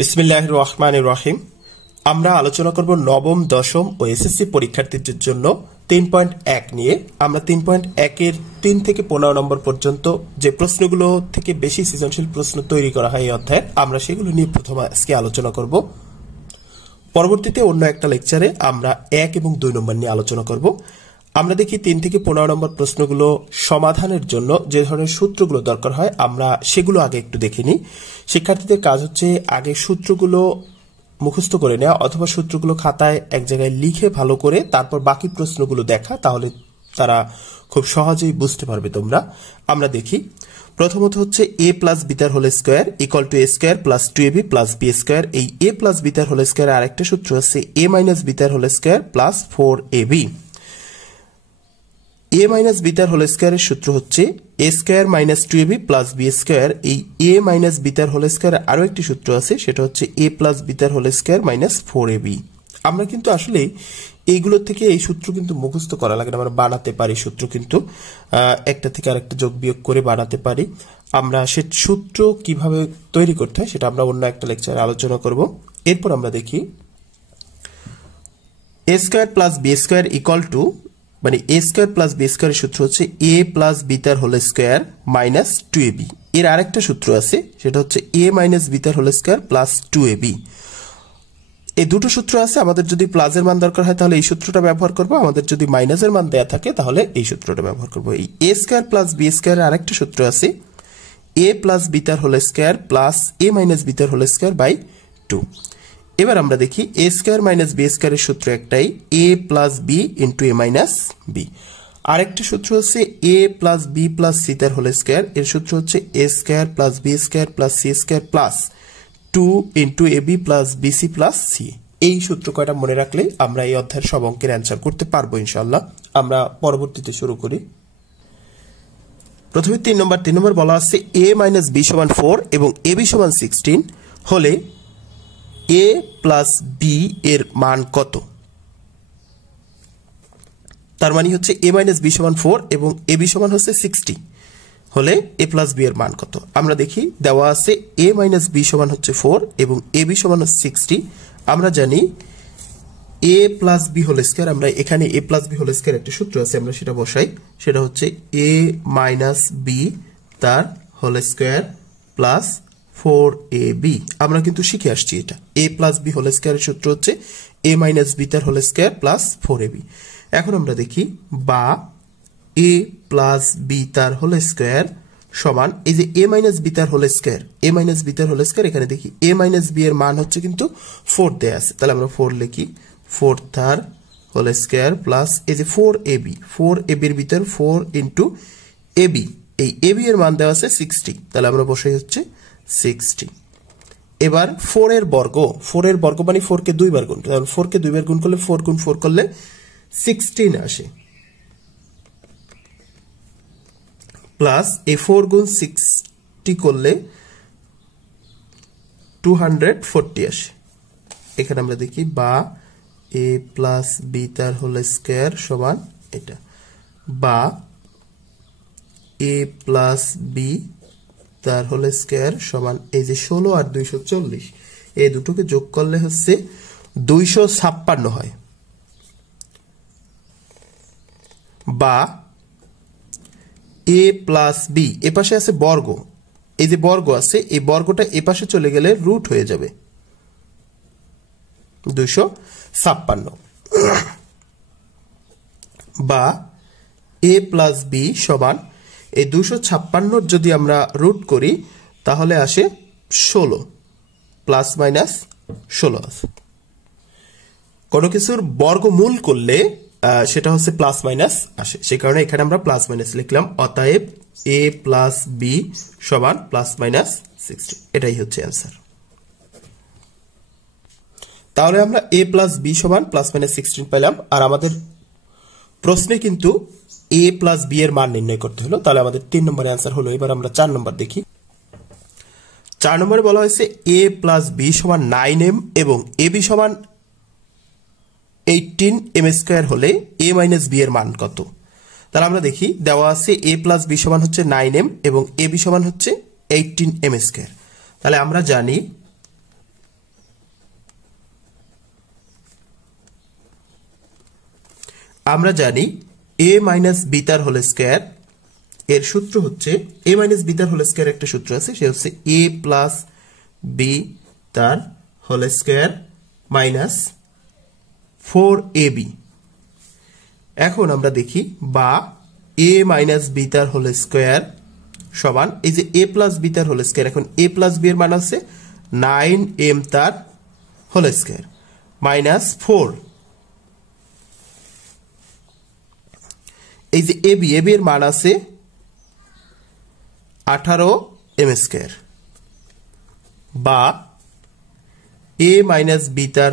বিসমিল্লাহির রহমানির রহিম। আমরা আলোচনা করব নবম, দশম ও এসএসসি পরীক্ষার্থীদের জন্য 3.1 নিয়ে। আমরা 3.1 এর 3 থেকে 15 নম্বর পর্যন্ত যে প্রশ্নগুলো থেকে বেশি সৃজনশীল প্রশ্ন তৈরি করা হয় এই অধ্যায়ে, আমরা সেগুলো নিয়ে প্রথম আজকে আলোচনা করব। পরবর্তীতে অন্য একটা লেকচারে আমরা 1 এবং 2 নম্বর নিয়ে আলোচনা করব। আমরা দেখি 3 থেকে 15 নম্বর প্রশ্নগুলো সমাধানের জন্য যে ধরনের সূত্রগুলো দরকার হয় আমরা সেগুলো আগে একটু দেখে নিই। শিক্ষার্থীদের কাজ হচ্ছে আগে সূত্রগুলো মুখস্থ করে নেওয়া অথবা সূত্রগুলো খাতায় এক জায়গায় লিখে ভালো করে তারপর বাকি প্রশ্নগুলো দেখা, তাহলে তারা খুব সহজেই বুঝতে পারবে তোমরা। আমরা দেখি প্রথমত হচ্ছে a প্লাস বিটার whole square equal to a square plus 2ab plus b square. এই a প্লাস বিটার হোল স্কোয়ার আরেকটা সূত্র আছে a মাইনাস বিটার whole square plus 4ab। a minus বিটার হোল স্কোয়ারের সূত্র হচ্ছে a square minus 2ab plus b square. এই a মাইনাস বিটার হোল স্কোয়ার আরো একটি সূত্র আছে, সেটা হচ্ছে a প্লাস বিটার হোল স্কোয়ার মাইনাস 4ab। আমরা কিন্তু আসলে এইগুলো থেকে এই সূত্র কিন্তু মুখস্থ করা লাগে না, আমরা বানাতে পারি সূত্র, কিন্তু একটা থেকে আরেকটা যোগ বিয়োগ করে বানাতে পারি। আমরা সে সূত্র কিভাবে তৈরি করতে হয় সেটা আমরা অন্য একটা লেকচারে আলোচনা করব। এরপর আমরা দেখি a square plus b square equal to, মানে a স্কোয়ার প্লাস b স্কোয়ারের সূত্র হচ্ছে a প্লাস বিটার হোল স্কোয়ার মাইনাস 2ab। এর আরেকটা সূত্র আছে, সেটা হচ্ছে a মাইনাস বিটার হোল স্কোয়ার প্লাস 2ab। এই দুটো সূত্র আছে। আমাদের যদি প্লাসের মান দরকার হয় তাহলে এই সূত্রটা ব্যবহার করব, আমাদের যদি মাইনাসের মান দেয়া থাকে তাহলে এই সূত্রটা ব্যবহার করব। এই a স্কোয়ার প্লাস b স্কোয়ারের আরেকটা সূত্র আছে a প্লাস বিটার whole square plus a minus বিটার হোল স্কোয়ার বাই 2। এবার আমরা দেখি a স্কোয়ার মাইনাস b স্কোয়ারের সূত্র একটাই, a plus b into a minus b। আরেকটি সূত্র হচ্ছে a plus b plus c তার হোল স্কোয়ার। এর সূত্র হচ্ছে a square plus b square plus c square plus 2 into ab plus bc plus c। এই সূত্র কয়টা মনে রাখলে আমরা এই অধ্যায়ের সব অঙ্কের অ্যান্সার করতে পারবো ইনশাল্লাহ। আমরা পরবর্তীতে শুরু করি। প্রথমে 3 নম্বর বলা আছে a মাইনাস b সমান 4 এবং ab সমান 16 হলে a প্লাস b এর মান কত? তার মানে হচ্ছে a মাইনাস b সমান 4 এবং ab সমান হচ্ছে 60 হলে a প্লাস b এর মান কত? আমরা দেখি দেওয়া আছে a মাইনাস b সমান হচ্ছে 4 এবং ab সমান হচ্ছে 60। আমরা জানি a plus b whole square, আমরা এখানে a plus b whole square একটা সূত্র আছে, আমরা সেটা বসাই। সেটা হচ্ছে a মাইনাস b তার হোল স্কয়ার প্লাস 4ab। আমরা কিন্তু শিখে আসছি এটা। a প্লাস b হোল স্কয়ারের সূত্র হচ্ছে a মাইনাস b তার হোল স্কয়ার প্লাস 4ab। এখন আমরা দেখি বা a প্লাস b তার হোল স্কয়ার সমান এই যে a মাইনাস b তার whole square, a minus b তার হোল স্কয়ার। এখানে দেখি a মাইনাস b এর মান হচ্ছে কিন্তু 4 দেয়া আছে, তাহলে আমরা 4 লিখি, 4 তার হোল স্কয়ার প্লাস এই যে 4ab, 4ab এর ভিতর 4 ইন্টু ab, এই ab এর মান দেওয়া আছে 60, তাহলে আমরা বসাই হচ্ছে 60। এবার 4 এর বর্গ, 4 এর বর্গ মানে 4 কে 2 বার গুণ, তাহলে 4 কে 2 বার গুণ করলে 4 গুণ 4 করলে 16 আসে, প্লাস এই 4 গুণ 60 করলে 240 আসে। এখানে আমরা দেখি বা a প্লাস b তার হোল স্কয়ার সমান এটা, বা a প্লাস b তার হোল স্কয়ার সমান এই যে 16 আর 240, এই দুটোকে যোগ করলে হচ্ছে 256 হয়। বা a প্লাস b, এ পাশে আছে বর্গ, এই যে বর্গ আছে এই বর্গটা এ পাশে চলে গেলে রুট হয়ে যাবে 256। বা a প্লাস b সমান এই 256 যদি আমরা রুট করি তাহলে আসে 16, প্লাস মাইনাস 16 আছে। কোনো কিছুর বর্গমূল করলে সেটা হচ্ছে প্লাস মাইনাস আসে, সেই কারণে এখানে আমরা প্লাস মাইনাস লিখলাম। অতএব a প্লাস b সমান প্লাস মাইনাস 60, এটাই হচ্ছে অ্যান্সার। তাহলে আমরা a প্লাস b সমান প্লাস মাইনাস 16 পেলাম। আর আমাদের প্রশ্নে কিন্তু a প্লাস b এর মান নির্ণয় করতে হলো, তাহলে আমাদের 3 নম্বরের অ্যান্সার হলো। এবার আমরা 4 নম্বর দেখি। 4 নম্বরে বলা হয়েছে a প্লাস b সমান 9m এবং ab সমান 18m স্কয়ার হলে a মাইনাস b এর মান কত? তাহলে আমরা দেখি দেওয়া আছে a প্লাস b সমান হচ্ছে 9m এবং ab সমান হচ্ছে 18m স্কয়ার। তাহলে আমরা জানি আমরা জানি a মাইনাস বি তার হোল স্কয়ার এর সূত্র হচ্ছে a মাইনাস বি তার হোল স্কয়ার একটা সূত্র আছে, সে হচ্ছে a প্লাস বি তার হোল স্কয়ার মাইনাস 4ab। এখন আমরা দেখি বা a মাইনাস বি তার হোল স্কয়ার সমান এই যে a প্লাস বি তার হোল স্কয়ার, এখন a প্লাস বি এর মান আছে 9m তার হোল স্কয়ার মাইনাস 4 এই যে ab এর মান আছে 18m স্কয়ার বা a মাইনাস বি তার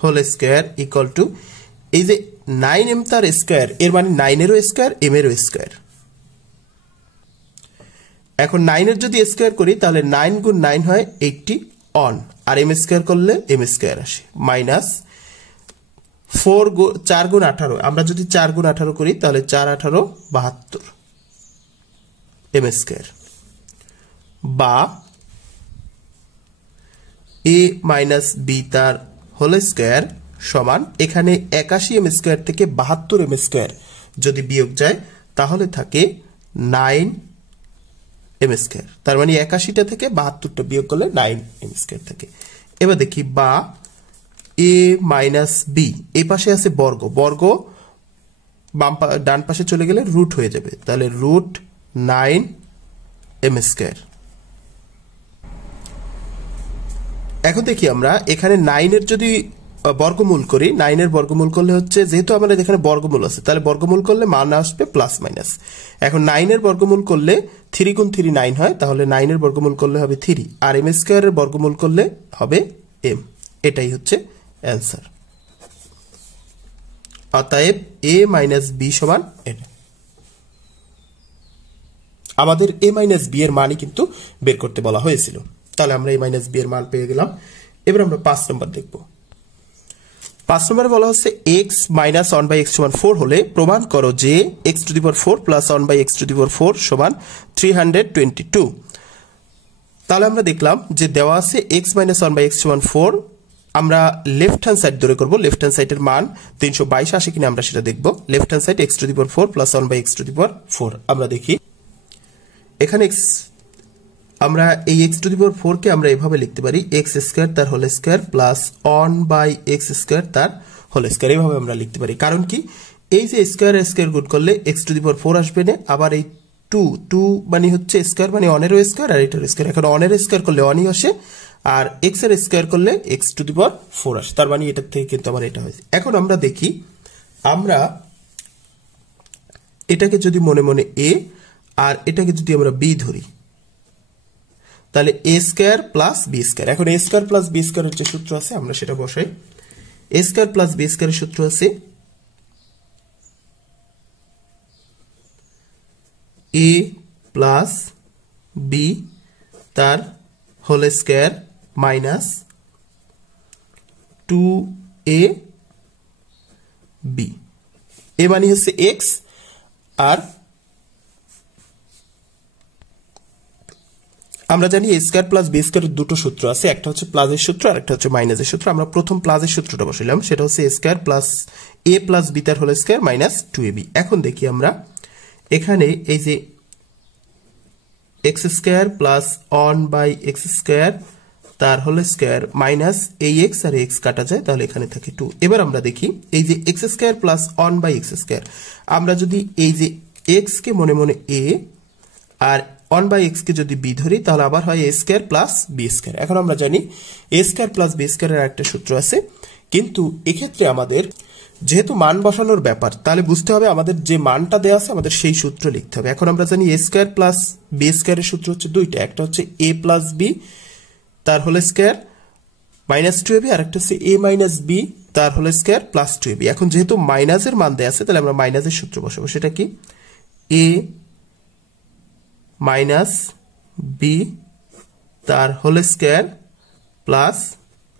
হোল স্কয়ার ইকুয়াল টু এই যে 9m তার স্কয়ার এর মানে 9 এরও স্কয়ার m এরও স্কয়ার। এখন 9 এর যদি স্কয়ার করি তাহলে 9 গুণ 9 হয় 80 অন, আর m স্কয়ার করলে m স্কয়ার আসে মাইনাস 4 গুণ 18, আমরা যদি 4 গুণ 18 করি তাহলে 4 18 72 m স্কয়ার বা a মাইনাস বি তার হোল স্কয়ার সমান এখানে 81m স্কয়ার থেকে 72m স্কয়ার যদি বিয়োগ যায় তাহলে থাকে 9m স্কয়ার, তার মানে 81টা থেকে 72টা বিয়োগ করলে 9m স্কয়ার থাকে। এবার দেখি বা a মাইনাস বি, এই পাশে আছে বর্গ, বর্গ ডান পাশে চলে গেলে রুট হয়ে যাবে, তাহলে রুট 9m স্কয়ার। এখন দেখি আমরা এখানে 9 এর যদি বর্গমূল করি, 9 এর বর্গমূল করলে হচ্ছে যেহেতু আমাদের এখানে বর্গমূল আছে তাহলে বর্গমূল করলে মান আসবে প্লাস মাইনাস। এখন 9 এর বর্গমূল করলে 3 গুণ 3 9 হয়, তাহলে 9 এর বর্গমূল করলে হবে 3 আর m স্কয়ার এর বর্গমূল করলে হবে m। এটাই হচ্ছে অ্যান্সার। অতএব a মাইনাস বি সমান এটা। আমাদের a মাইনাস বি এর মানই কিন্তু বের করতে বলা হয়েছিল, তাহলে আমরা a মাইনাস বি এর মান পেয়ে গেলাম। এবার আমরা 5 নম্বর দেখব। 5 নম্বরে বলা হচ্ছে x মাইনাস 1 বাই x সমান 4 হলে প্রমাণ করো যে x to the power 4 plus 1 by x to the power 4 সমান 322। তাহলে আমরা দেখলাম যে দেওয়া আছে x মাইনাস 1 বাই x সমান 4, আমরা লেফট হ্যান্ড সাইড ধরে করব, লেফট হ্যান্ড সাইডের মান 322 আসে কিনা আমরা সেটা দেখব। Left hand side x to the power 4 plus 1 by x to the power 4, আমরা দেখি এখানে আমরা এই x টু দি পাওয়ার 4 কে আমরা এভাবে লিখতে পারি x স্কয়ার তার whole square plus 1 by x square তার হোল স্কয়ার, এভাবে আমরা লিখতে পারি। কারণ কি এই যে স্কয়ার স্কয়ার গুণ করলে x টু দি পাওয়ার 4 আসবে না, আবার এই 2 মানে হচ্ছে স্কয়ার মানে 1 এর স্কয়ার আর এটার স্কয়ার, এখন 1 এর স্কয়ার করলে 1ই আসে আর x এর স্কয়ার করলে x টু দি পাওয়ার 4 আসে, তার মানে এটার থেকে কিন্তু আমার এটা হয়েছে। এখন আমরা দেখি আমরা এটাকে যদি মনে মনে a আর এটাকে যদি আমরা b ধরি তাহলে a square plus b square. এখন a স্কয়ার প্লাস b স্কয়ারের যে সূত্র আছে আমরা সেটা বসাই। a স্কয়ার প্লাস b স্কয়ারের সূত্র আছে a প্লাস b তার whole square minus 2ab, a মানে হচ্ছে x আর আমরা জানি a স্কয়ার প্লাস b স্কয়ারের দুটো সূত্র আছে, একটা হচ্ছে প্লাসের সূত্র আর একটা হচ্ছে মাইনাসের সূত্র। আমরা প্রথম প্লাসের সূত্রটা বসাইলাম, সেটা হচ্ছে a square plus a plus b তার হোল স্কয়ার মাইনাস 2ab। এখন দেখি আমরা এখানে এই যে x square plus 1 by x square তার হোল স্কয়ার মাইনাস এই x আর x কাটা যায় তাহলে এখানে থাকে 2। এবার আমরা দেখি এই যে x square plus 1 by x square, আমরা যদি এই যে x কে মনে মনে a আর 1 বাই x কে যদি b ধরি তাহলে আবার হয় a square plus b square. এখন আমরা জানি a স্কয়ার প্লাস b স্কয়ারের একটা সূত্র আছে, কিন্তু এক্ষেত্রে আমাদের যেহেতু মান বসানোর ব্যাপার তাহলে বুঝতে হবে আমাদের যে মানটা দেওয়া আছে আমাদের সেই সূত্র লিখতে হবে। এখন আমরা জানি a স্কয়ার প্লাস b স্কয়ারের সূত্র হচ্ছে দুইটা, একটা হচ্ছে a প্লাস b তার হোল স্কয়ার মাইনাস 2ab আর একটা হচ্ছে a মাইনাস b তার হোল স্কয়ার প্লাস 2ab। এখন যেহেতু মাইনাসের মান দেওয়া আছে তাহলে আমরা মাইনাসের সূত্র বসাবো, সেটা কি a মাইনাস b তার হোল স্কয়ার প্লাস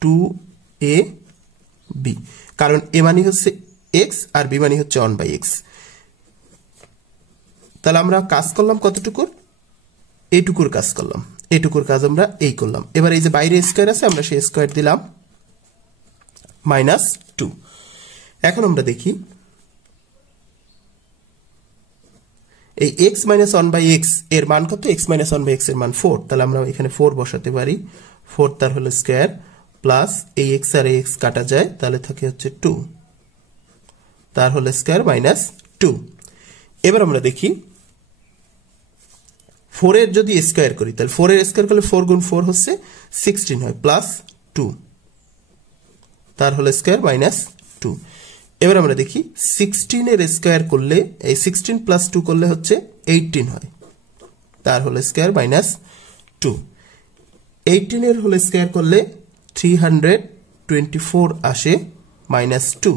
2ab, কারণ a মানে হচ্ছে x আর b মানে হচ্ছে 1 বাই x। তাহলে আমরা কাজ করলাম কতটুকুর, এইটুকুর কাজ করলাম, এইটুকুর কাজ আমরা এই করলাম। এবার এই যে বাইরে স্কয়ার আছে আমরা সেই স্কয়ার দিলাম মাইনাস 2। এখন আমরা দেখি এই x মাইনাস 1 বাই x এর মান কত? x মাইনাস 1 বাই x এর মান 4। তাহলে আমরা এখানে 4 বসাতে পারি। 4 তার হোল স্কয়ার প্লাস এই x আর এই x কাটা যায়, তাহলে থাকে হচ্ছে 2 তার হোল স্কয়ার মাইনাস 2। এবার আমরা দেখি 4 এর যদি স্কয়ার করি তাহলে 4 এর স্কয়ার করলে 4 গুণ 4 হচ্ছে 16 হয়, প্লাস 2 তার হোল স্কয়ার মাইনাস 2। এবার আমরা দেখি 16 এর স্কয়ার করলে এই 16 প্লাস 2 করলে হচ্ছে 18 হয়, তার হোল স্কয়ার মাইনাস 2। 18 এর হোল স্কয়ার করলে 324 আসে মাইনাস 2।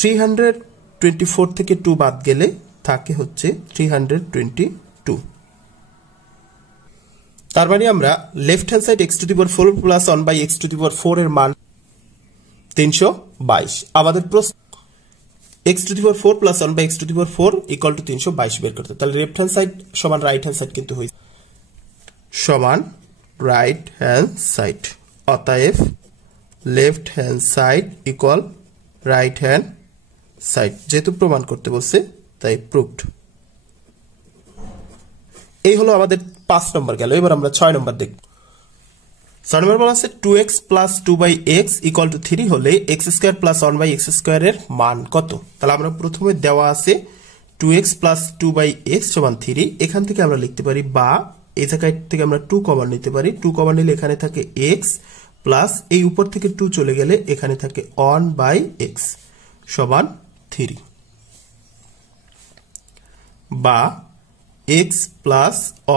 324 থেকে 2 বাদ গেলে থাকে হচ্ছে 322। তার মানে আমরা left hand side x to the power 4 plus 1 by x to the power 4 এর মান 322। আমাদের প্রশ্ন x to the power 4 plus 1 by x to the power 4 equal to 322 বের করতে। তাহলে লেফট হ্যান্ড সাইড সমান রাইট হ্যান্ড সাইড কিন্তু হয়েছে সমান রাইট হ্যান্ড সাইড। অতএব left hand side equal right hand side, যেহেতু প্রমাণ করতে বলছে তাই প্রুভড। এই হলো আমাদের 5 নম্বর গেল। এবার আমরা 6 নম্বর দেখব। 6 নম্বর বলা আছে 2x plus 2 by x equal to 3 হলে x square plus 1 by x square এর মান কত? তাহলে আমরা প্রথমে দেওয়া আছে 2x প্লাস 2 বাই x সমান 3। এখান থেকে আমরা লিখতে পারি, বা এই জায়গা থেকে আমরা 2 কমন নিতে পারি। 2 কমন নিলে এখানে থাকে x প্লাস এই উপর থেকে 2 চলে গেলে এখানে থাকে 1 বাই x সমান 3, বা x প্লাস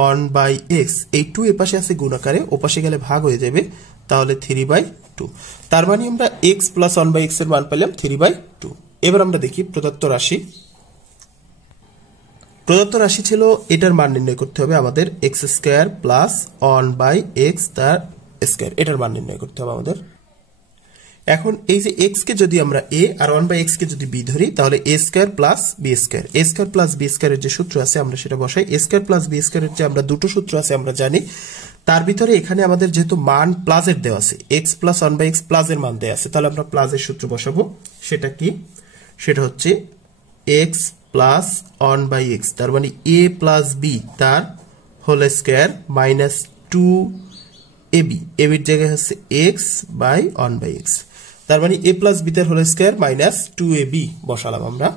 1 বাই x, এই 2 এ পাশে আছে গুণ আকারে, ও পাশে গেলে ভাগ হয়ে যাবে, তাহলে 3/2। তার মানে আমরা x প্লাস 1 বাই x এর মান পেলাম 3/2। এবার আমরা দেখি প্রদত্ত রাশি। প্রদত্ত রাশি ছিল, এটার মান নির্ণয় করতে হবে আমাদের x square plus 1 by x তার স্কয়ার, এটার মান নির্ণয় করতে হবে আমাদের। এখন এই যে x কে যদি আমরা a আর 1 বাই x কে যদি b ধরি, তাহলে a square plus b square, a square plus b square এর যে সূত্র আছে আমরা সেটা বসাই। a square plus b square এর যে আমরা দুটো সূত্র আছে আমরা জানি, তার ভিতরে এখানে আমাদের যেহেতু মান প্লাসের দেওয়া আছে, x প্লাস 1 বাই x প্লাসের মান দেওয়া আছে, তাহলে আমরা প্লাসের সূত্র বসাবো। সেটা কি? সেটা হচ্ছে x প্লাস 1 বাই x, তার মানে a প্লাস b তার whole square minus 2ab, ab এর জায়গায় হচ্ছে x বাই 1 বাই x, তার মানে a প্লাস b তার হোল স্কয়ার মাইনাস 2ab বসালাম আমরা।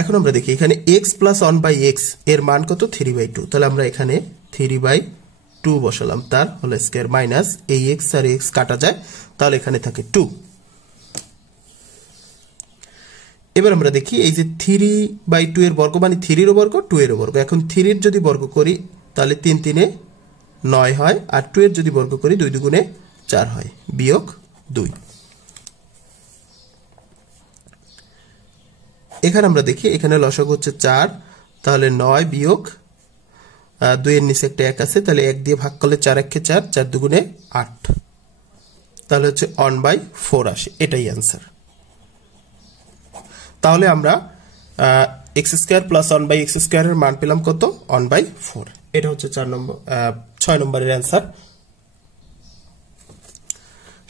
এখন আমরা দেখি এখানে x প্লাস 1 বাই x এর মান কত? 3/2। তাহলে আমরা এখানে 3/2 বসালাম, তার হোল স্কয়ার মাইনাস এই x আর x কাটা যায়, তাহলে এখানে থাকে 2। এবার আমরা দেখি এই যে 3/2 এর বর্গ মানে 3 এর বর্গ 2 এর বর্গ। এখন 3 এর যদি বর্গ করি তাহলে 3 3 এ 9 হয়, আর 2 এর যদি বর্গ করি 2 2 4 হয়, বিয়োগ 2। এখানে আমরা দেখি এখানে লসাগু হচ্ছে 4, তাহলে 9 বিয়োগ 2 এর নিচে একটা 1 আছে, তাহলে 1 দিয়ে ভাগ করলে 4 1 4, 4 2 8, তাহলে হচ্ছে 1/4 আসে, এটাই অ্যান্সার। তাহলে আমরা x square plus 1 by x square এর মান পেলাম কত? 1/4। এটা হচ্ছে 6 নম্বরের অ্যান্সার।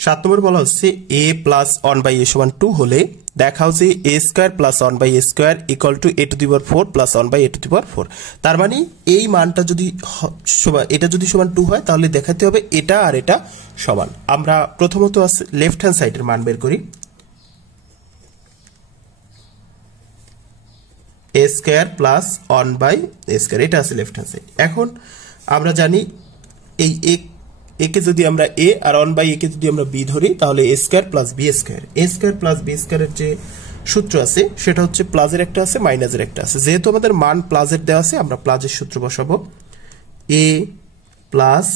7 নম্বর বলা হচ্ছে a প্লাস 1 বাই a সমান 2 হলে দেখাও যে a square plus 1 by a square equal to a to the power 4 plus 1 by a to the power 4। তার মানে এই মানটা যদি এটা যদি সমান 2 হয় তাহলে দেখাতে হবে এটা আর এটা সমান। আমরা প্রথমত লেফট হ্যান্ড সাইডের মান বের করি। a square plus 1 by a square, এটা আছে লেফট হ্যান্ড সাইড। এখন আমরা জানি এই a কে যদি আমরা a আর 1 বাই a কে যদি আমরা b ধরি, তাহলে a square plus b square, a square plus b স্কয়ারের যে সূত্র আছে সেটা হচ্ছে প্লাসের একটা আছে মাইনাসের একটা আছে। যেহেতু আমাদের মান প্লাসের দেওয়া আছে, আমরা প্লাসের সূত্র বসাবো। a প্লাস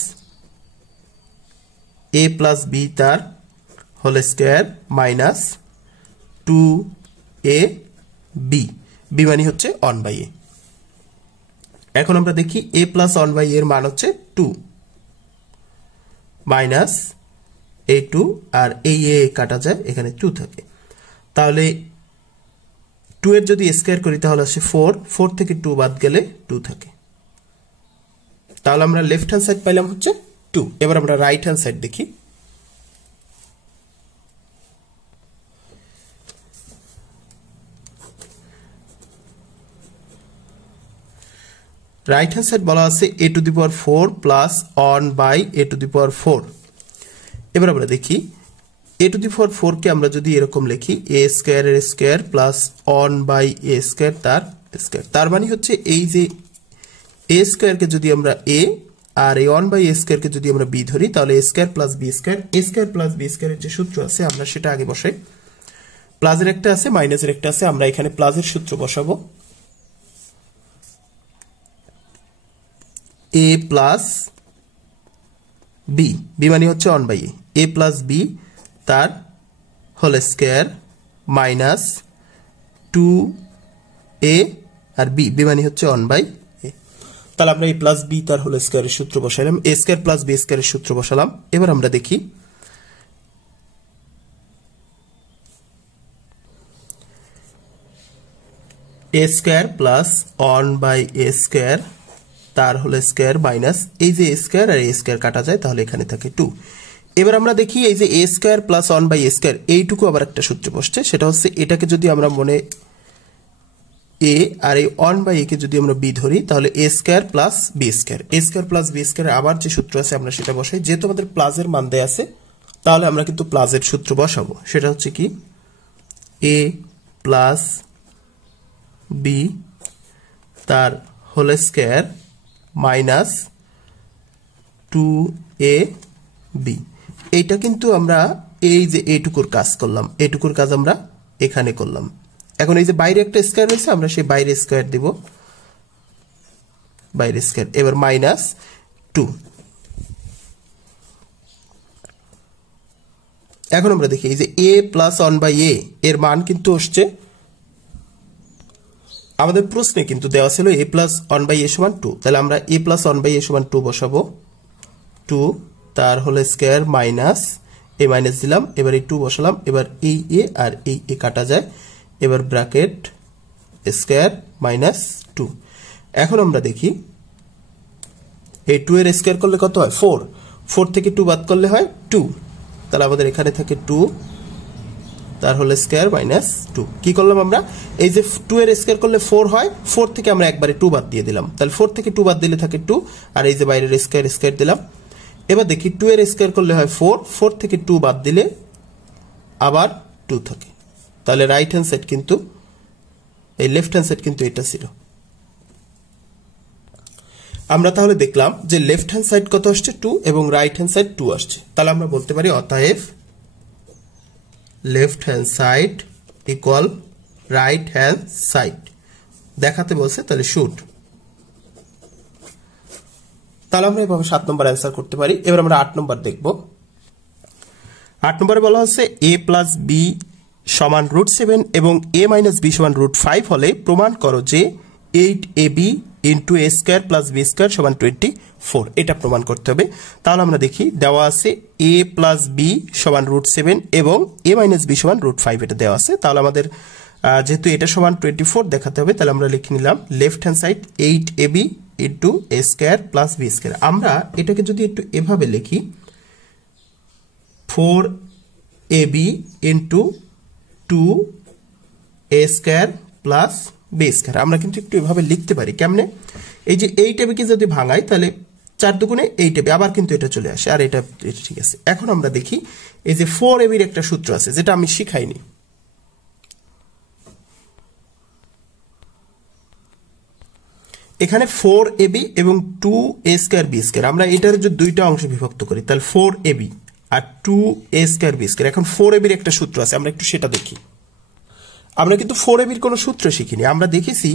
b তার whole square minus 2ab, b মানে হচ্ছে 1 বাই a। এখন আমরা দেখি a প্লাস 1 বাই a এর মান হচ্ছে 2 মাইনাস a2, আর এই a কাটা যায়, এখানে 2 থাকে, তাহলে 2 এর যদি স্কয়ার করি তাহলে আসে 4, 4 থেকে 2 বাদ গেলে 2 থাকে, তাহলে আমরা লেফট হ্যান্ড সাইড পাইলাম হচ্ছে 2। এবার আমরা রাইট হ্যান্ড সাইড দেখি। রাইট হ্যান্ড সাইড বলা আছে a to the power 4 plus one by a to the power 4। এবার আমরা দেখি a টু দি পাওয়ার 4 কে আমরা যদি এরকম লিখি a স্কয়ার এর square plus one by a square তার স্কয়ার, তার মানে হচ্ছে এই যে a স্কয়ার কে যদি আমরা a আর এই 1 বাই a স্কয়ার কে যদি আমরা b ধরি তাহলে a square plus b square, a square plus b স্কয়ারের যে সূত্র আছে আমরা সেটা আগে বসাই। প্লাসের একটা আছে মাইনাসের একটা আছে, আমরা এখানে প্লাসের সূত্র বসাবো। a প্লাস b, b মানে হচ্ছে 1 বাই a প্লাস b তার হোল স্কয়ার মাইনাস 2a আর b, b মানে হচ্ছে 1 বাই a। তাহলে আমরা a প্লাস b তার হোল স্কয়ারের সূত্র বসালাম, a স্কয়ার প্লাস b স্কয়ারের সূত্র বসালাম। এবার আমরা দেখি a square plus 1 by a square তার হোল স্কয়ার মাইনাস এই যে a স্কয়ার আর a স্কয়ার কাটা যায় তাহলে এখানে থাকে 2। এবার আমরা দেখি এই যে a square plus 1 by a square এইটুকু আবার একটা সূত্র বসছে, সেটা হচ্ছে এটাকে যদি আমরা মনে a আর এই 1 বাই a কে যদি আমরা b ধরি তাহলে a square plus b square, a square plus b square আবার যে সূত্র আছে আমরা সেটা বসাই। যেহেতু আমাদের প্লাসের মান দেয়া আছে তাহলে আমরা কিন্তু প্লাসের সূত্র বসাবো, সেটা হচ্ছে কি a প্লাস b তার হোল স্কয়ার মাইনাস 2ab। এইটা কিন্তু আমরা এই যে এইটুকুর কাজ করলাম, এইটুকুর কাজ আমরা এখানে করলাম। এখন এই যে বাইরে একটা স্কয়ার রয়েছে আমরা সেই বাইরে স্কয়ার দিব, বাইরে স্কয়ার, এবার মাইনাস 2। এখন আমরা দেখি এই যে a প্লাস 1 বাই a এর মান কিন্তু আসছে আমাদের প্রশ্নে কিন্তু দেওয়া ছিল a প্লাস 1 বাই a সমান 2, তাহলে আমরা a প্লাস 1 বাই a সমান 2 বসাবো। 2 তার whole square minus a minus দিলাম, এবার এই 2 বসালাম, এবার এই a আর এই a কাটা যায়, এবার ব্র্যাকেট স্কয়ার মাইনাস 2। এখন আমরা দেখি এই 2 এর স্কয়ার করলে কত হয় 4, 4 থেকে 2 বাদ করলে হয় 2, তাহলে আমাদের এখানে থাকে 2 তার হোল স্কয়ার মাইনাস 2। কি করলাম আমরা এই যে 2 এর স্কয়ার করলে 4 হয়, 4 থেকে আমরা একবারে 2 বাদ দিয়ে দিলাম, তাহলে 4 থেকে 2 বাদ দিলে থাকে 2 আর এই যে বাইরের স্কয়ার স্কয়ার দিলাম। এবার দেখি 2 এর স্কয়ার করলে হয় 4, 4 থেকে 2 বাদ দিলে আবার 2 থাকে, তাহলে রাইট হ্যান্ড সাইড কিন্তু এই লেফট হ্যান্ড সাইড কিন্তু এটা ছিল। আমরা তাহলে দেখলাম যে লেফট হ্যান্ড সাইড কত আসছে 2 এবং রাইট হ্যান্ড সাইড 2 আসছে, তাহলে আমরা বলতে পারি অতএব left hand side equal right hand side দেখাতে বলছে, তাহলে শুড। তাহলে আমরা এভাবে 7 নম্বর অ্যান্সার করতে পারি। এবার আমরা 8 নম্বর দেখব। 8 নম্বরে বলা হচ্ছে a প্লাস b সমান √7 এবং a মাইনাস b সমান √5 হলে প্রমাণ করো যে 8ab into a square plus b square সমান 24। এটা প্রমাণ করতে হবে। তাহলে আমরা দেখি দেওয়া আছে a প্লাস b সমান √7 এবং a মাইনাস b সমান √5 এটা দেওয়া আছে। তাহলে আমাদের যেহেতু এটা সমান 24 দেখাতে হবে, তাহলে আমরা লিখে নিলাম left hand side 8ab into a square plus b square. আমরা এটাকে যদি একটু এভাবে লিখি 4ab into 2a square plus b square, আমরা কিন্তু একটু এভাবে লিখতে পারি। কেমনে? এই যে 8ab কে যদি ভাঙাই তাহলে 4 দুগুণে 8ab, আবার কিন্তু এটা চলে আসে আর এটা ঠিক আছে। এখন আমরা দেখি এই যে 4ab এর একটা সূত্র আছে যেটা আমি শিখাইনি। এখানে 4ab এবং 2a স্কয়ার b স্কয়ার, আমরা এটার যে দুইটা অংশে বিভক্ত করি তাহলে 4ab আর 2a স্কয়ার b স্কয়ার। এখন 4ab এর একটা সূত্র আছে, আমরা একটু সেটা দেখি। আমরা কিন্তু 4ab এর কোনো সূত্র শিখিনি, আমরা দেখেছি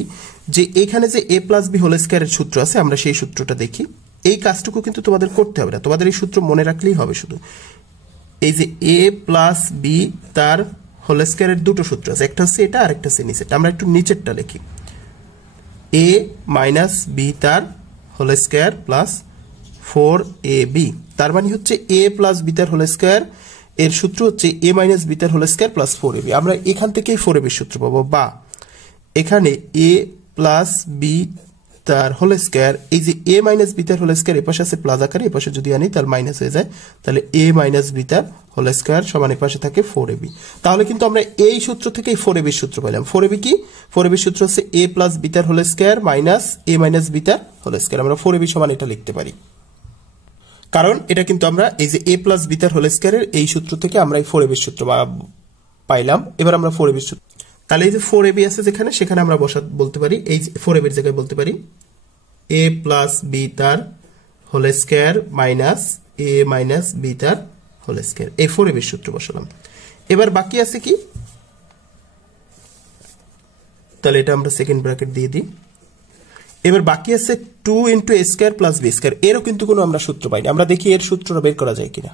যে এখানে যে a প্লাস b হোল স্কয়ারের সূত্র আছে আমরা সেই সূত্রটা দেখি। এই কাজটুকু কিন্তু তোমাদের করতে হবে না, তোমাদের এই সূত্র মনে রাখলেই হবে। শুধু এই যে a প্লাস b তার হোল স্কয়ারের দুটো সূত্র আছে, একটা হচ্ছে এটা আর একটা হচ্ছে নিচেরটা। আমরা একটু নিচেরটা লিখি a মাইনাস b তার হোল স্কয়ার প্লাস 4ab, তার মানে হচ্ছে a প্লাস b তার হোল স্কয়ার এর সূত্র হচ্ছে a মাইনাস b তার হোল স্কয়ার প্লাস 4ab। আমরা এখান থেকেই 4ab এর সূত্র পাবো, বা এখানে a প্লাস b তার হোল স্কয়ার, এই যে a মাইনাস b তার হোল স্কয়ার এপাশে আছে প্লাস আকারে, এপাশে যদি আনি তাহলে মাইনাস হয়ে যায়, তাহলে a মাইনাস b তার হোল স্কয়ার সমান এপাশে থাকে 4ab। তাহলে কিন্তু আমরা এই সূত্র থেকে 4ab এর সূত্র পেলাম। 4ab কি? 4ab এর সূত্র হচ্ছে a প্লাস b তার whole square minus a minus b তার হোল স্কয়ার। আমরা 4ab সমান এটা লিখতে পারি, কারণ এটা কিন্তু আমরা এই যে a প্লাস b তার হোল স্কয়ারের এই সূত্র থেকে আমরা এই 4ab এর সূত্র পাইলাম। এবার আমরা 4ab এর সূত্র, তাহলে এই যে 4ab আছে যেখানে, সেখানে আমরা বলতে পারি এই 4ab এর জায়গায় বলতে পারি a প্লাস b তার whole square minus a minus b তার হোল স্কয়ার, এই 4ab এর সূত্র বসালাম। এবার বাকি আছে কি, তাহলে এটা আমরা সেকেন্ড ব্র্যাকেট দিয়ে দিই। এবার বাকি আছে 2 into a square plus b square. এরও কিন্তু কোনো আমরা সূত্র পাইনি, আমরা দেখি এর সূত্রটা বের করা যায় কিনা।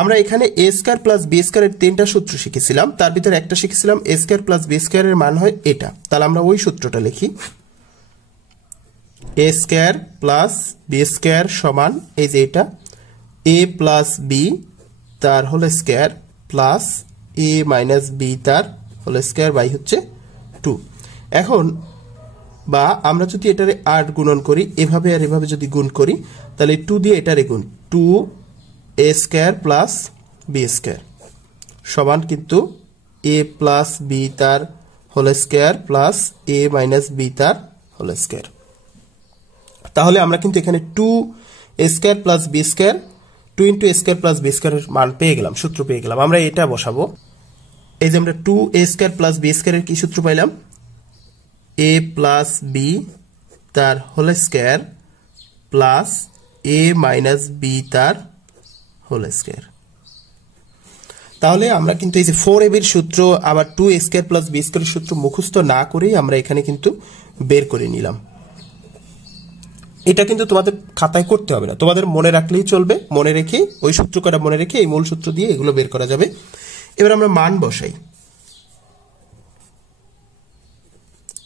আমরা এখানে a স্কয়ার প্লাস b স্কয়ারের 3টা সূত্র শিখেছিলাম, তার ভিতরে একটা শিখেছিলাম a স্কয়ার প্লাস b স্কয়ারের মান হয় এটা। তাহলে আমরা ওই সূত্রটা লিখি, a square plus b square সমান এই যে এটা a প্লাস b তার whole square plus a minus b তার হোল স্কয়ার বাই হচ্ছে 2। এখন বা আমরা যদি এটারে 8 গুণন করি, এভাবে আর এভাবে যদি গুণ করি, তাহলে 2 দিয়ে এটারে গুণ 2a square plus b square সমান কিন্তু a প্লাস b তার whole square plus a minus b তার হোল স্কয়ার। তাহলে আমরা কিন্তু এখানে 2a square plus b square 2 into a square plus b স্কয়ারের মান পেয়ে গেলাম, সূত্র পেয়ে গেলাম। আমরা এটা বসাবো, এই যে আমরা 2a স্কয়ার প্লাস b স্কয়ারের কি সূত্র পাইলাম, a প্লাস b তার whole square plus a minus b তার হোল স্কয়ার। তাহলে আমরা কিন্তু এই যে 4ab এর সূত্র আবার 2a স্কয়ার প্লাস b স্কয়ারের সূত্র মুখস্থ না করেই আমরা এখানে কিন্তু বের করে নিলাম। এটা কিন্তু তোমাদের খাতায় করতে হবে না, তোমাদের মনে রাখলেই চলবে। মনে রেখে ওই সূত্র কটা মনে রেখে এই মূল সূত্র দিয়ে এগুলো বের করা যাবে। এবার আমরা মান বসাই,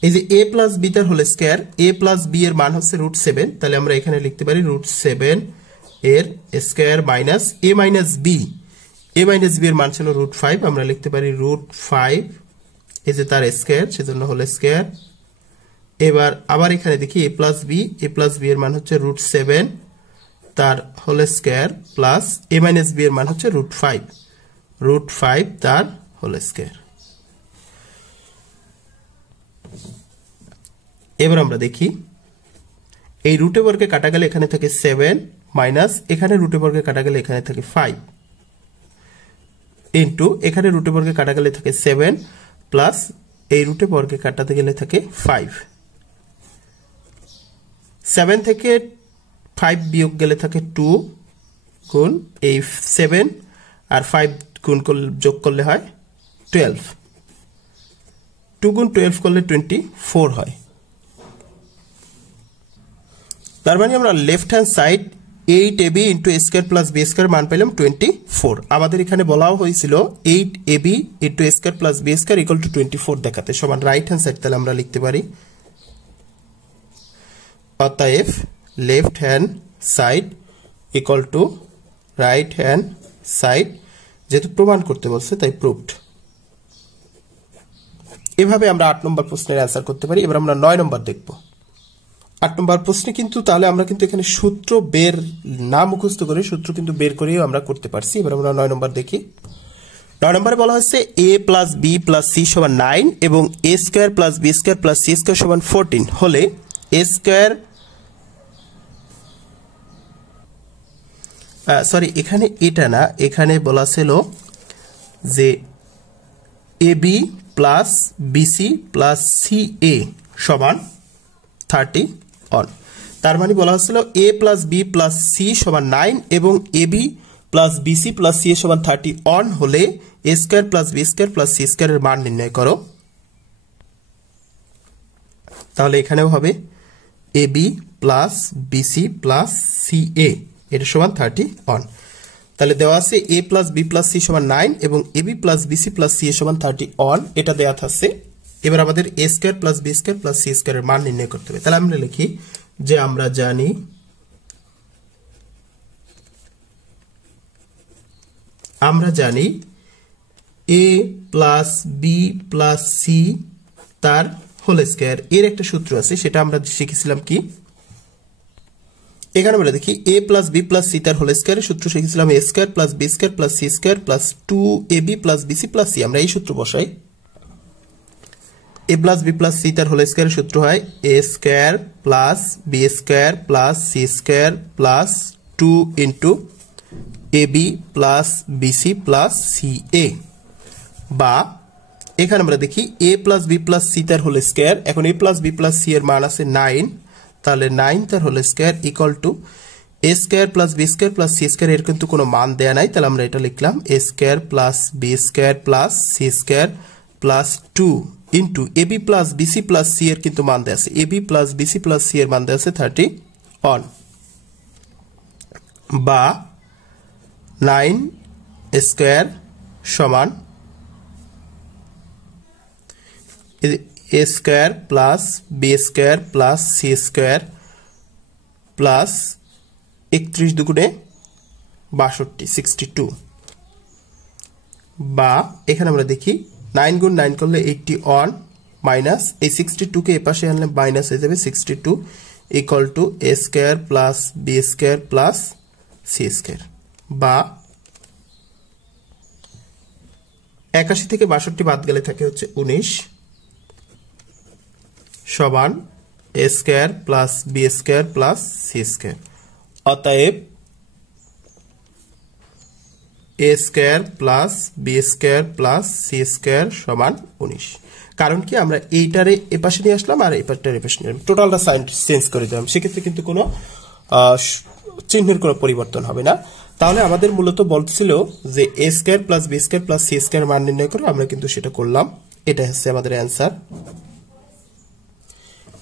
এই যে a প্লাস b তার whole square, a plus b এর মান হচ্ছে √7, তাহলে আমরা এখানে লিখতে পারি √7 এর square minus a minus b, a minus b এর মান ছিল √5, আমরা লিখতে পারি √5 এই যে তার স্কয়ার, সেজন্য হোল স্কয়ার। এবার আবার এখানে দেখি a প্লাস b এর মান হচ্ছে √7 তার whole square plus a minus b এর মান হচ্ছে √5 তার হোল স্কয়ার। এবার আমরা দেখি এই রুটে বর্গে কাটা গেলে এখানে থাকে 7 মাইনাস এখানে রুটে বর্গে কাটা গেলে এখানে থাকে 5 ইন্টু এখানে রুটে বর্গে কাটা গেলে থাকে 7 প্লাস এই রুটে বর্গে কাটাতে গেলে থাকে 5। 7 থেকে 5 বিয়োগ গেলে থাকে 2 গুণ এই 7 আর 5 গুণ করলে যোগ করলে হয় 12, 2 গুণ 12 করলে 24 হয়। তার মানে আমরা left hand side 8ab into a square plus b square মান পেলাম 24। আমাদের এখানে বলাও হয়েছিল 8ab into a square plus b square equal two 24 দেখাতে, সমান রাইট হ্যান্ড সাইড। তাহলে আমরা লিখতে পারি অতএব left hand side equal to right hand side, যেহেতু প্রমাণ করতে বলছে তাই প্রুভড। এভাবে আমরা 8 নম্বর প্রশ্নের অ্যান্সার করতে পারি। এবার আমরা 9 নম্বর দেখব। 8 নম্বর প্রশ্নে কিন্তু তাহলে আমরা কিন্তু এখানে সূত্র বের না মুখস্থ করে সূত্র কিন্তু বের করেও আমরা করতে পারছি। এবার আমরা 9 নম্বর দেখি। 9 নম্বরে বলা হচ্ছে a plus b plus c সমান 9 এবং a square plus b square plus c square সমান 14 হলে a স্কয়ার এখানে এটা না, এখানে বলা ছিল যে ab plus bc plus ca সমান 30 অন। তার মানে বলা হচ্ছিল a plus b plus c সমান 9 এবং ab plus bc plus ca সমান 30 অন হলে a square plus b square plus c স্কয়ারের মান নির্ণয় করো। তাহলে এখানেও হবে ab plus bc plus ca এর সমান 30 অন। তাহলে দেওয়া আছে a plus b plus c সমান 9 এবং ab plus bc plus ca সমান 30 অন, এটা দেওয়া থাকছে। এবার আমাদের a square plus b square plus c স্কয়ারের মান নির্ণয় করতে হবে। তাহলে আমরা লিখি যে আমরা জানি a plus b plus c তার হোল স্কয়ার এর একটা সূত্র আছে, সেটা আমরা শিখেছিলাম কি, এখানে বলে দেখি a plus b plus c তার হোল স্কয়ারের সূত্র শিখেছিলাম a square plus b square plus c square plus 2ab plus bc plus c। আমরা এই সূত্র বসাই, A plus B plus C তার হোল স্কয়ারের সূত্র হয় A square plus B square plus C square plus 2 into A B plus BC plus C A, বা এখানে আমরা দেখি A plus B plus C তার হোল স্কয়ার। এখন A plus B plus C এর মান আছে 9, তাহলে 9 তার whole square equal to A square plus B square plus C square. এর কিন্তু কোনো মান দেয়া নাই, তাহলে আমরা এটা লিখলাম A square plus B square plus C square plus 2 into A B plus BC plus C এর কিন্তু মান দেয়া আছে, A B plus BC plus C এর মান দেয়া আছে 31, বা 9 স্কয়ার সমান A square plus B square plus C square plus 31 দুগুণে 62 62, বা এখানে আমরা দেখি 9 গুণ 9 করলে 81 মাইনাস এই 62 কে এপাশে আনলে মাইনাস হয়ে যাবে 62 equal to A square plus B square plus C square, বা 81 থেকে 62 বাদ গেলে থাকে হচ্ছে 19 সমান A square plus B square plus C square. অতএব A square plus B square plus C square সমান 19। কারণ কি আমরা এইটারে এপাশে নিয়ে আসলাম আর এপাশটারে এপাশে নিয়ে আসলাম, টোটালটা সাইন চেঞ্জ করে দিলাম, সেক্ষেত্রে কিন্তু কোনো চিহ্নের কোনো পরিবর্তন হবে না। তাহলে আমাদের মূলত বলছিল যে A square plus B square plus C square মান নির্ণয় করো, আমরা কিন্তু সেটা করলাম, এটা হচ্ছে আমাদের অ্যান্সার।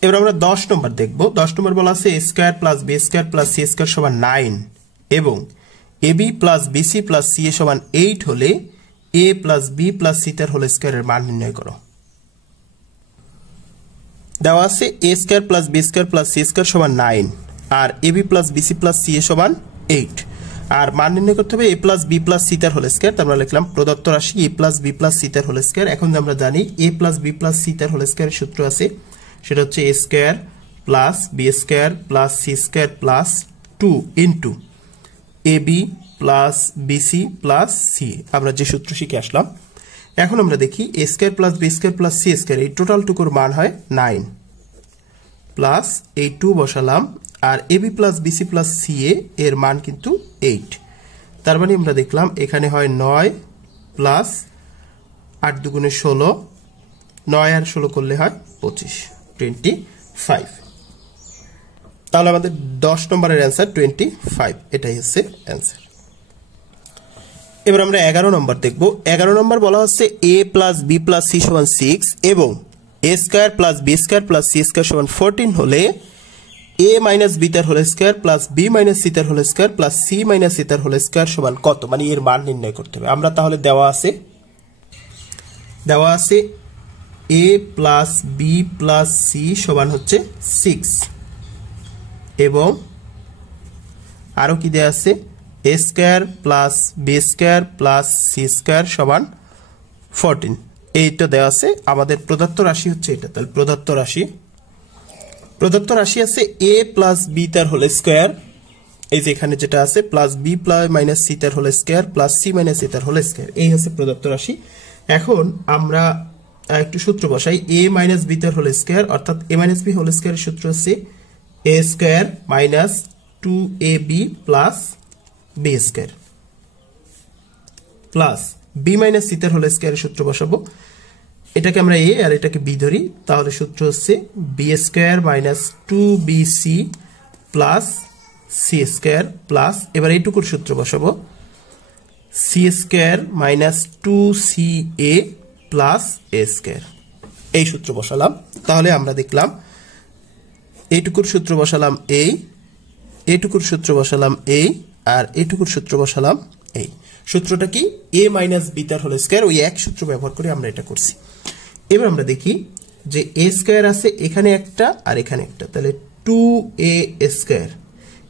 এবার আমরা 10 নম্বর দেখব। 10 নম্বর বলা আছে A square plus B square plus C square সমান 9 এবং A B plus BC plus C A সমান 8 হলে A plus B plus C তার হোল স্কয়ারের মান নির্ণয় করো। দেওয়া আছে A square plus B square plus C square সমান 9 আর A B plus BC plus C A সমান 8, আর মান নির্ণয় করতে হবে A plus B plus C তার হোল স্কয়ার। তার আমরা লিখলাম প্রদত্ত রাশি A plus B plus C তার হোল স্কয়ার। এখন আমরা জানি A plus B plus C তার হোল স্কয়ারের সূত্র আছে, সেটা হচ্ছে A square plus B square plus C square plus 2 into A B plus BC plus C, আমরা যে সূত্র শিখে আসলাম। এখন আমরা দেখি A square plus B square plus C square এই টোটাল টুকুর মান হয় 9 প্লাস এই 2 বসালাম, আর A B plus BC plus C এর মান কিন্তু 8, তার মানে আমরা দেখলাম এখানে হয় 9 প্লাস 8 দুগুণে 16, 9 আর 16 করলে হয় 25 25। তাহলে আমাদের 10 নম্বরের অ্যান্সার 25, এটাই হচ্ছে অ্যান্সার। এবার আমরা 11 নম্বর দেখব। 11 নম্বর বলা হচ্ছে A plus B plus C সমান 6 এবং A square plus B square plus C square সমান 14 হলে এ মাইনাস বি তার whole square plus B minus C তার whole square plus C minus C তার হোল স্কয়ার সমান কত, মানে এর মান নির্ণয় করতে হবে। আমরা তাহলে দেওয়া আছে A plus B plus C সমান হচ্ছে 6 এবং আরো কি দেওয়া আছে A square plus B square plus C square সমান 14, এইটা দেওয়া আছে। আমাদের প্রদত্ত রাশি হচ্ছে এটা, তাহলে প্রদত্ত রাশি আছে এ প্লাস বি তার হোল স্কয়ার, এই যে এখানে যেটা আছে plus B plus minus C তার whole square plus C minus C তার হোল স্কয়ার, এই হচ্ছে প্রদত্ত রাশি। এখন আমরা একটু সূত্র বসাই, এ মাইনাস বি তার হোল স্কয়ার অর্থাৎ এ মাইনাস বি হোল স্কয়ারের সূত্র হচ্ছে A square minus 2ab plus B square plus B minus C তার হোল স্কয়ারের সূত্র বসাবো, এটাকে আমরা এ আর এটাকে বি ধরি, তাহলে সূত্র হচ্ছে B square minus 2bc plus C square plus, এবার এইটুকুর সূত্র বসাবো C square minus 2ca plus A square, এই সূত্র বসালাম। তাহলে আমরা দেখলাম এইটুকুর সূত্র বসালাম এইটুকুর সূত্র বসালাম আর এইটুকুর সূত্র বসালাম এই। সূত্রটা কি এ মাইনাস বি তার হোল স্কয়ার, ওই এক সূত্র ব্যবহার করে আমরা এটা করছি। এবার আমরা দেখি যে এ স্কয়ার আছে এখানে একটা আর এখানে একটা, তাহলে 2a স্কয়ার।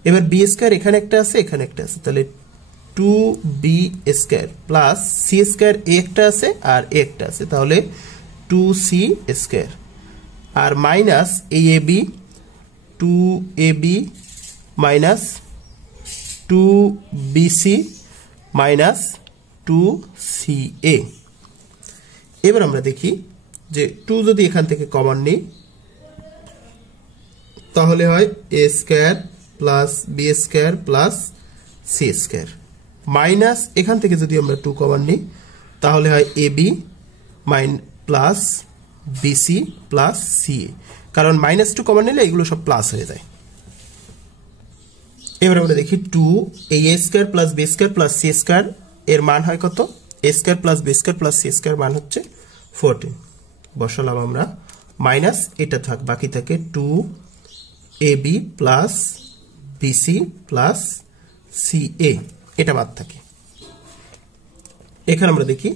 এবার বি স্কয়ার এখানে একটা আছে এখানে একটা আছে, তাহলে 2b square plus C square A একটা আছে আর এ একটা আছে, তাহলে 2c স্কয়ার আর মাইনাস এই ab 2ab minus 2bc minus 2ca। এবার আমরা দেখি যে 2 যদি এখান থেকে কমন নিই তাহলে হয় a square plus b square plus c square, minus এখান থেকে যদি আমরা 2 কমন নিই তাহলে হয় ab plus bc plus ca, কারণ -2 কমন নিলে এগুলো সব প্লাস হয়ে যায়। এবার আমরা দেখি 2 a square plus b square plus c square এর মান হয় কত, a square plus b square plus c square মান হচ্ছে 14, বসালাম আমরা, মাইনাস এটা থাক, বাকি থাকে 2 ab plus bc plus ca, এটা বাদ থাকে। এখানে আমরা দেখি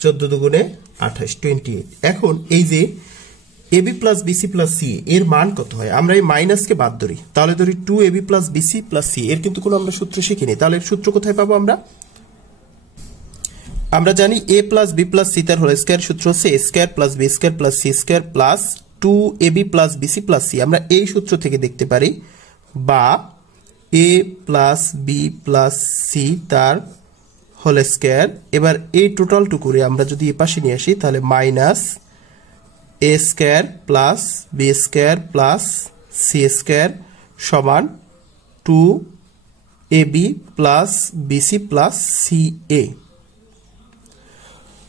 14 দুগুণে 28 28। এখন এই যে ab plus bc plus ca এর মান কত হয়, আমরা এই মাইনাসকে বাদ ধরি, তাহলে ধরি 2ab plus bc plus c, এর কিন্তু কোনো আমরা সূত্র শিখিনি, তাহলে এর সূত্র কোথায় পাবো আমরা জানি a plus b plus c তার হোল স্কয়ার সূত্র হচ্ছে a square plus b square plus c square plus 2ab plus bc plus c, আমরা এই সূত্র থেকে দেখতে পারি, বা a plus b plus c তার হোল স্কয়ার। এবার এই টোটাল টুকুরে আমরা যদি এই পাশে নিয়ে আসি তাহলে minus a square plus b square plus c square সমান 2ab plus bc plus ca।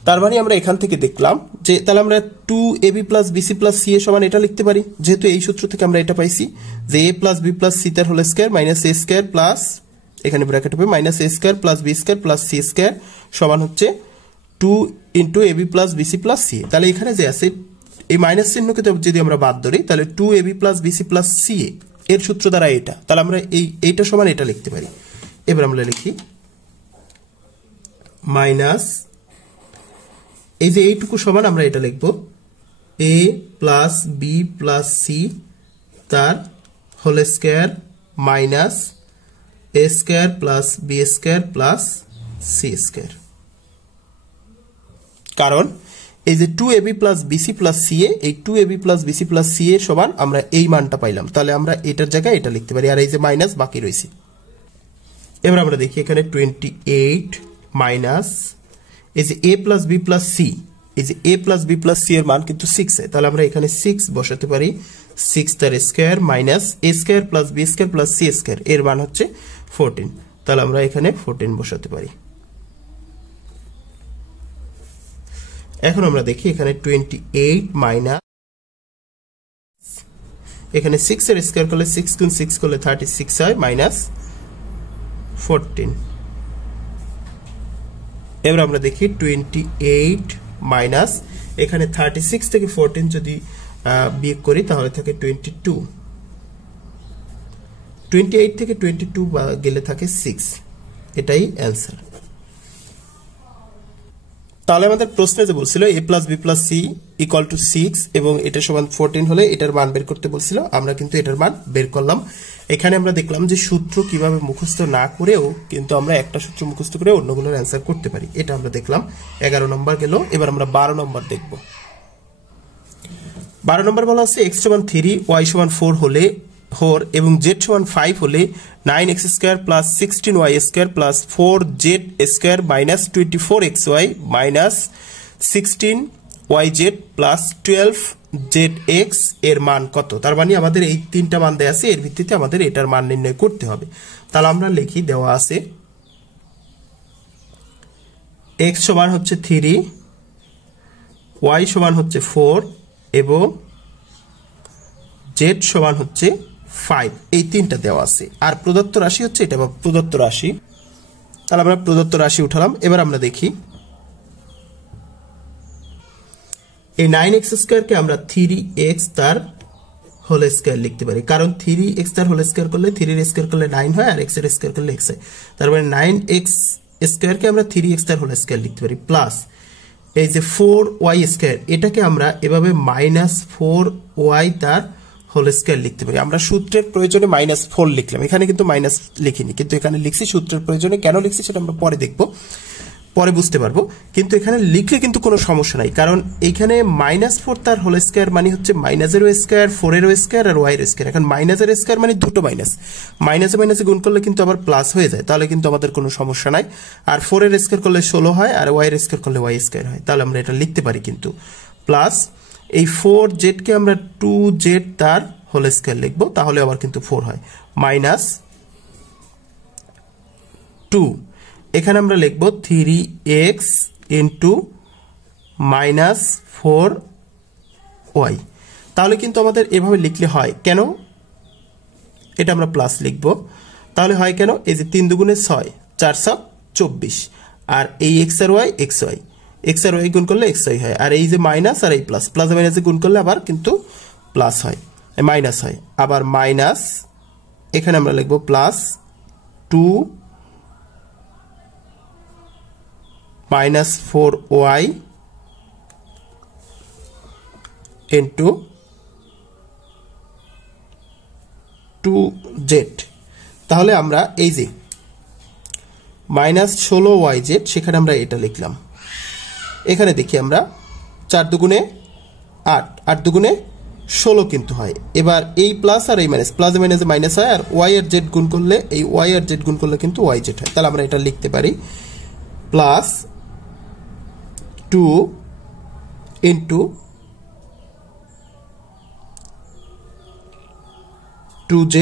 তার মানে আমরা এখান থেকে দেখলাম যে তাহলে আমরা 2ab plus bc plus ca সমান এটা লিখতে পারি, যেহেতু এই সূত্র থেকে আমরা এটা পাইছি যে a plus b plus c তার whole square minus a square plus, এখানে ব্র্যাকেট হবে minus a square plus b square plus c square সমান হচ্ছে 2 into ab plus bc plus c। তাহলে এখানে যে আছে এই মাইনাস চিহ্নকে যদি আমরা বাদ ধরি তাহলে 2ab plus bc plus ca এর সূত্র দ্বারা এটা, তাহলে আমরা এইটা সমান এটা লিখতে পারি। এবার আমরা লিখি মাইনাস এই যে এইটুকু সমান আমরা এটা লিখব a plus b plus c তার whole square minus a square plus b square plus c square, কারণ এই যে 2ab plus bc plus ca, এই 2ab plus bc plus ca সমান আমরা এই মানটা পাইলাম, তাহলে আমরা এটার জায়গায় এটা লিখতে পারি, আর এই যে মাইনাস বাকি রয়েছে। এবার আমরা দেখি এখানে 28 মাইনাস এই যে a plus b plus c, এই যে a plus b plus c এর মান কিন্তু 6, তাহলে আমরা এখানে 6 বসাতে পারি, 6 তার square minus a square plus b square plus c square এর মান হচ্ছে 14, তাহলে আমরা এখানে 14 বসাতে পারি। এখন আমরা দেখি এখানে 28 মাইনাস এখানে 6 এর স্কয়ার করলে 6 গুণ 6 করলে 36 হয় মাইনাস 14। এবার আমরা দেখি 28 মাইনাস এখানে 36 থেকে 14 যদি বিয়োগ করি তাহলে থাকে 22, 28 থেকে 22 গেলে থাকে 6, এটাই অ্যান্সার। তাহলে আমাদের প্রশ্নে যে বলছিল a plus b plus c equal to 6 এবং এটা সমান 14 হলে এটার মান বের করতে বলছিল, আমরা কিন্তু এটার মান বের করলাম। এখানে আমরা দেখলাম যে সূত্র কিভাবে মুখস্থ না করেও কিন্তু আমরা একটা সূত্র মুখস্থ করে অন্যগুলোর অ্যান্সার করতে পারি, এটা আমরা দেখলাম। 11 নম্বর গেল, এবার আমরা 12 নম্বর দেখব। 12 নম্বর বলা আছে x সমান 3 y সমান 4 হলে এবং z সমান 5 হলে 9x square plus 16y square plus 4z square minus 24xy minus 16yz plus 12zx এর মান কত। তার মানে আমাদের এই তিনটা মান দেয়া আছে, এর ভিত্তিতে আমাদের এটার মান নির্ণয় করতে হবে। তাহলে আমরা লিখি, দেওয়া আছে x সমান হচ্ছে 3, y সমান হচ্ছে 4 এবং z সমান হচ্ছে 5, এই তিনটা দেওয়া আছে। আর প্রদত্ত রাশি হচ্ছে এটা, বা প্রদত্ত রাশি। তাহলে আমরা প্রদত্ত রাশি উঠালাম। এবার আমরা দেখি এই 9x স্কয়ারকে আমরা 3x তার হোল স্কয়ার লিখতে পারি, কারণ 3x তার হোল স্কয়ার করলে 3 এর স্কয়ার করলে 9 হয় আর x এর স্কয়ার করলে x হয়। তার মানে 9x স্কয়ারকে আমরা 3x তার হোল স্কয়ার লিখতে পারি, প্লাস এই যে 4y স্কয়ার এটাকে আমরা এভাবে মাইনাস 4y তার হোল স্কয়ার লিখতে পারি। আমরা সূত্রের প্রয়োজনে -4 লিখলাম, এখানে কিন্তু মাইনাস লিখিনি, কিন্তু এখানে লিখছি সূত্রের প্রয়োজনে। কেন লিখছি সেটা আমরা পরে দেখব, পরে বুঝতে পারবো। কিন্তু এখানে লিখলে কিন্তু কোনো সমস্যা নাই, কারণ এইখানে -4 তার হোল স্কয়ার মানে হচ্ছে মাইনাসের স্কয়ার, 4 এর স্কয়ার আর y এর স্কয়ার। এখন মাইনাসের স্কয়ার মানে দুটো মাইনাস, মাইনাসে মাইনাসে গুণ করলে কিন্তু আবার প্লাস হয়ে যায়, তাহলে কিন্তু আমাদের কোনো সমস্যা নাই। আর 4 এর স্কয়ার করলে 16 হয় আর y এর স্কয়ার করলে y স্কয়ার হয়, তাহলে আমরা এটা লিখতে পারি কিন্তু। প্লাস এই 4z কে আমরা 2z তার হোল স্কয়ার লিখব, তাহলে আবার কিন্তু 4 হয়, মাইনাস 2, এখানে আমরা লিখব 3x ইন্টু মাইনাস 4y। তাহলে কিন্তু আমাদের এভাবে লিখলে হয়, কেন এটা আমরা প্লাস লিখব, তাহলে হয় কেন, এই যে 3 দুগুণে 6, 424, আর এই এক্স আর ওয়াই এক্স আর ওয়াই গুণ করলে এক্স ওয়াই হয়, আর এই যে মাইনাস আর এই প্লাস, প্লাস মাইনাসে গুণ করলে আবার কিন্তু প্লাস হয়, মাইনাস হয়, আবার মাইনাস, এখানে আমরা লিখব plus 2 minus 4y into 2z। তাহলে আমরা এই যে মাইনাস 16yz, সেখানে আমরা এটা লিখলাম। এখানে দেখি আমরা 4 দুগুণে 8, 8 দুগুণে 16 কিন্তু হয়। এবার এই প্লাস আর এই মাইনাস, প্লাস মাইনাসে মাইনাস হয়, আর ওয়াই আর জেড গুণ করলে, এই ওয়াই আর জেড গুণ করলে কিন্তু ওয়াই জেড হয়। তাহলে আমরা এটা লিখতে পারি plus 2 into 2z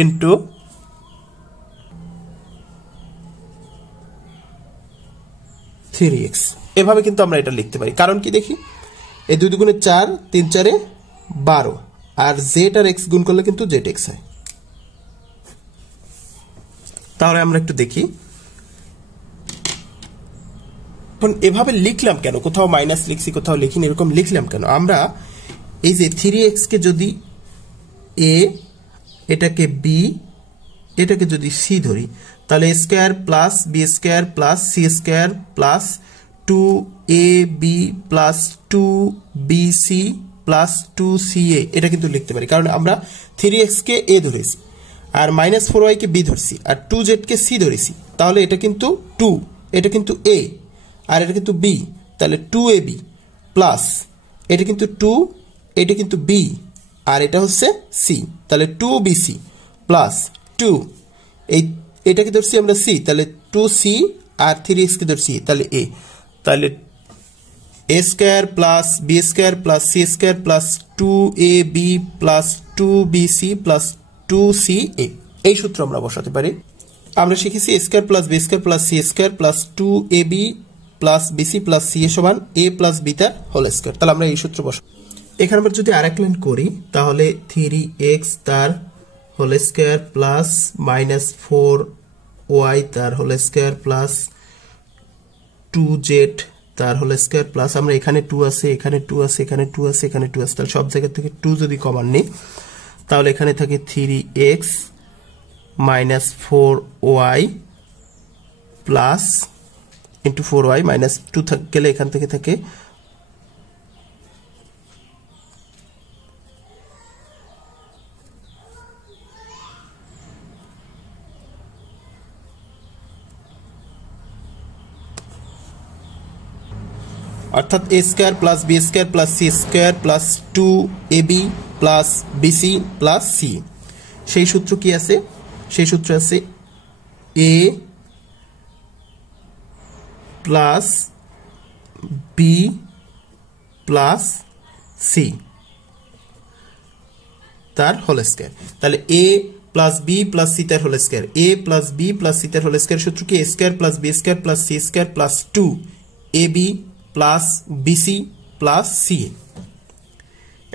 into 3x। এভাবে কিন্তু আমরা এটা লিখতে পারি, কারণ কি দেখি, এই 2 দুগুণে 4, 3 4 12, আর z আর x গুণ করলে কিন্তু zx হয়। তাহলে আমরা একটু দেখি এখন এভাবে লিখলাম কেন, কোথাও মাইনাস লিখছি কোথাও লিখিনি, এরকম লিখলাম কেন। আমরা এই যে 3x কে যদি a, এটাকে b, এটাকে যদি c ধরি, তাহলে a square plus b square plus c square plus 2ab plus 2bc plus 2ca, এটা কিন্তু লিখতে পারি, কারণ আমরা 3x কে a ধরেছি, আর মাইনাস 4y কে b ধরছি, আর 2z কে c ধরেছি, তাহলে এটা কিন্তু 2, এটা কিন্তু a, আর এটা কিন্তু b, তাহলে 2ab প্লাস এটা কিন্তু 2, এটা কিন্তু b, আর এটা হচ্ছে c, তাহলে 2bc প্লাস 2, এটাকে ধরছি আমরা c, তাহলে 2c, আর 3x কে ধরছি তাহলে a, তাহলে a square plus b square plus c square plus 2ab plus 2bc plus 2ca, এই সূত্র আমরা বসাতে পারি। আমরা শিখেছি a square plus b square plus c square plus 2ab plus bc plus ca সমান a প্লাস b তার whole square. তাহলে আমরা এই সূত্র বসাবো। এখানে আমরা যদি আরেক লাইন করি, তাহলে 3x তার whole square plus minus 4y তার হোল স্কয়ার প্লাস 2z তার হোল স্কয়ার প্লাস, আমরা এখানে 2 আছে, এখানে 2 আছে, এখানে 2 আছে, এখানে 2 আছে, তাহলে সব জায়গা থেকে 2 যদি কমন নিই, তাহলে এখানে থাকে 3x minus 4y plus into 4y minus 2 গেলে এখান থেকে থাকে অর্থাৎ a square plus b square plus c square plus 2ab plus bc plus c। সেই সূত্র কি আছে, সেই সূত্র আছে a plus b plus c তার হোল স্কয়ার। তাহলে a plus b plus c তার whole square, a plus b plus c তার হোল স্কয়ার সূত্র কি, a square plus b square plus c square plus 2ab plus bc plus ca।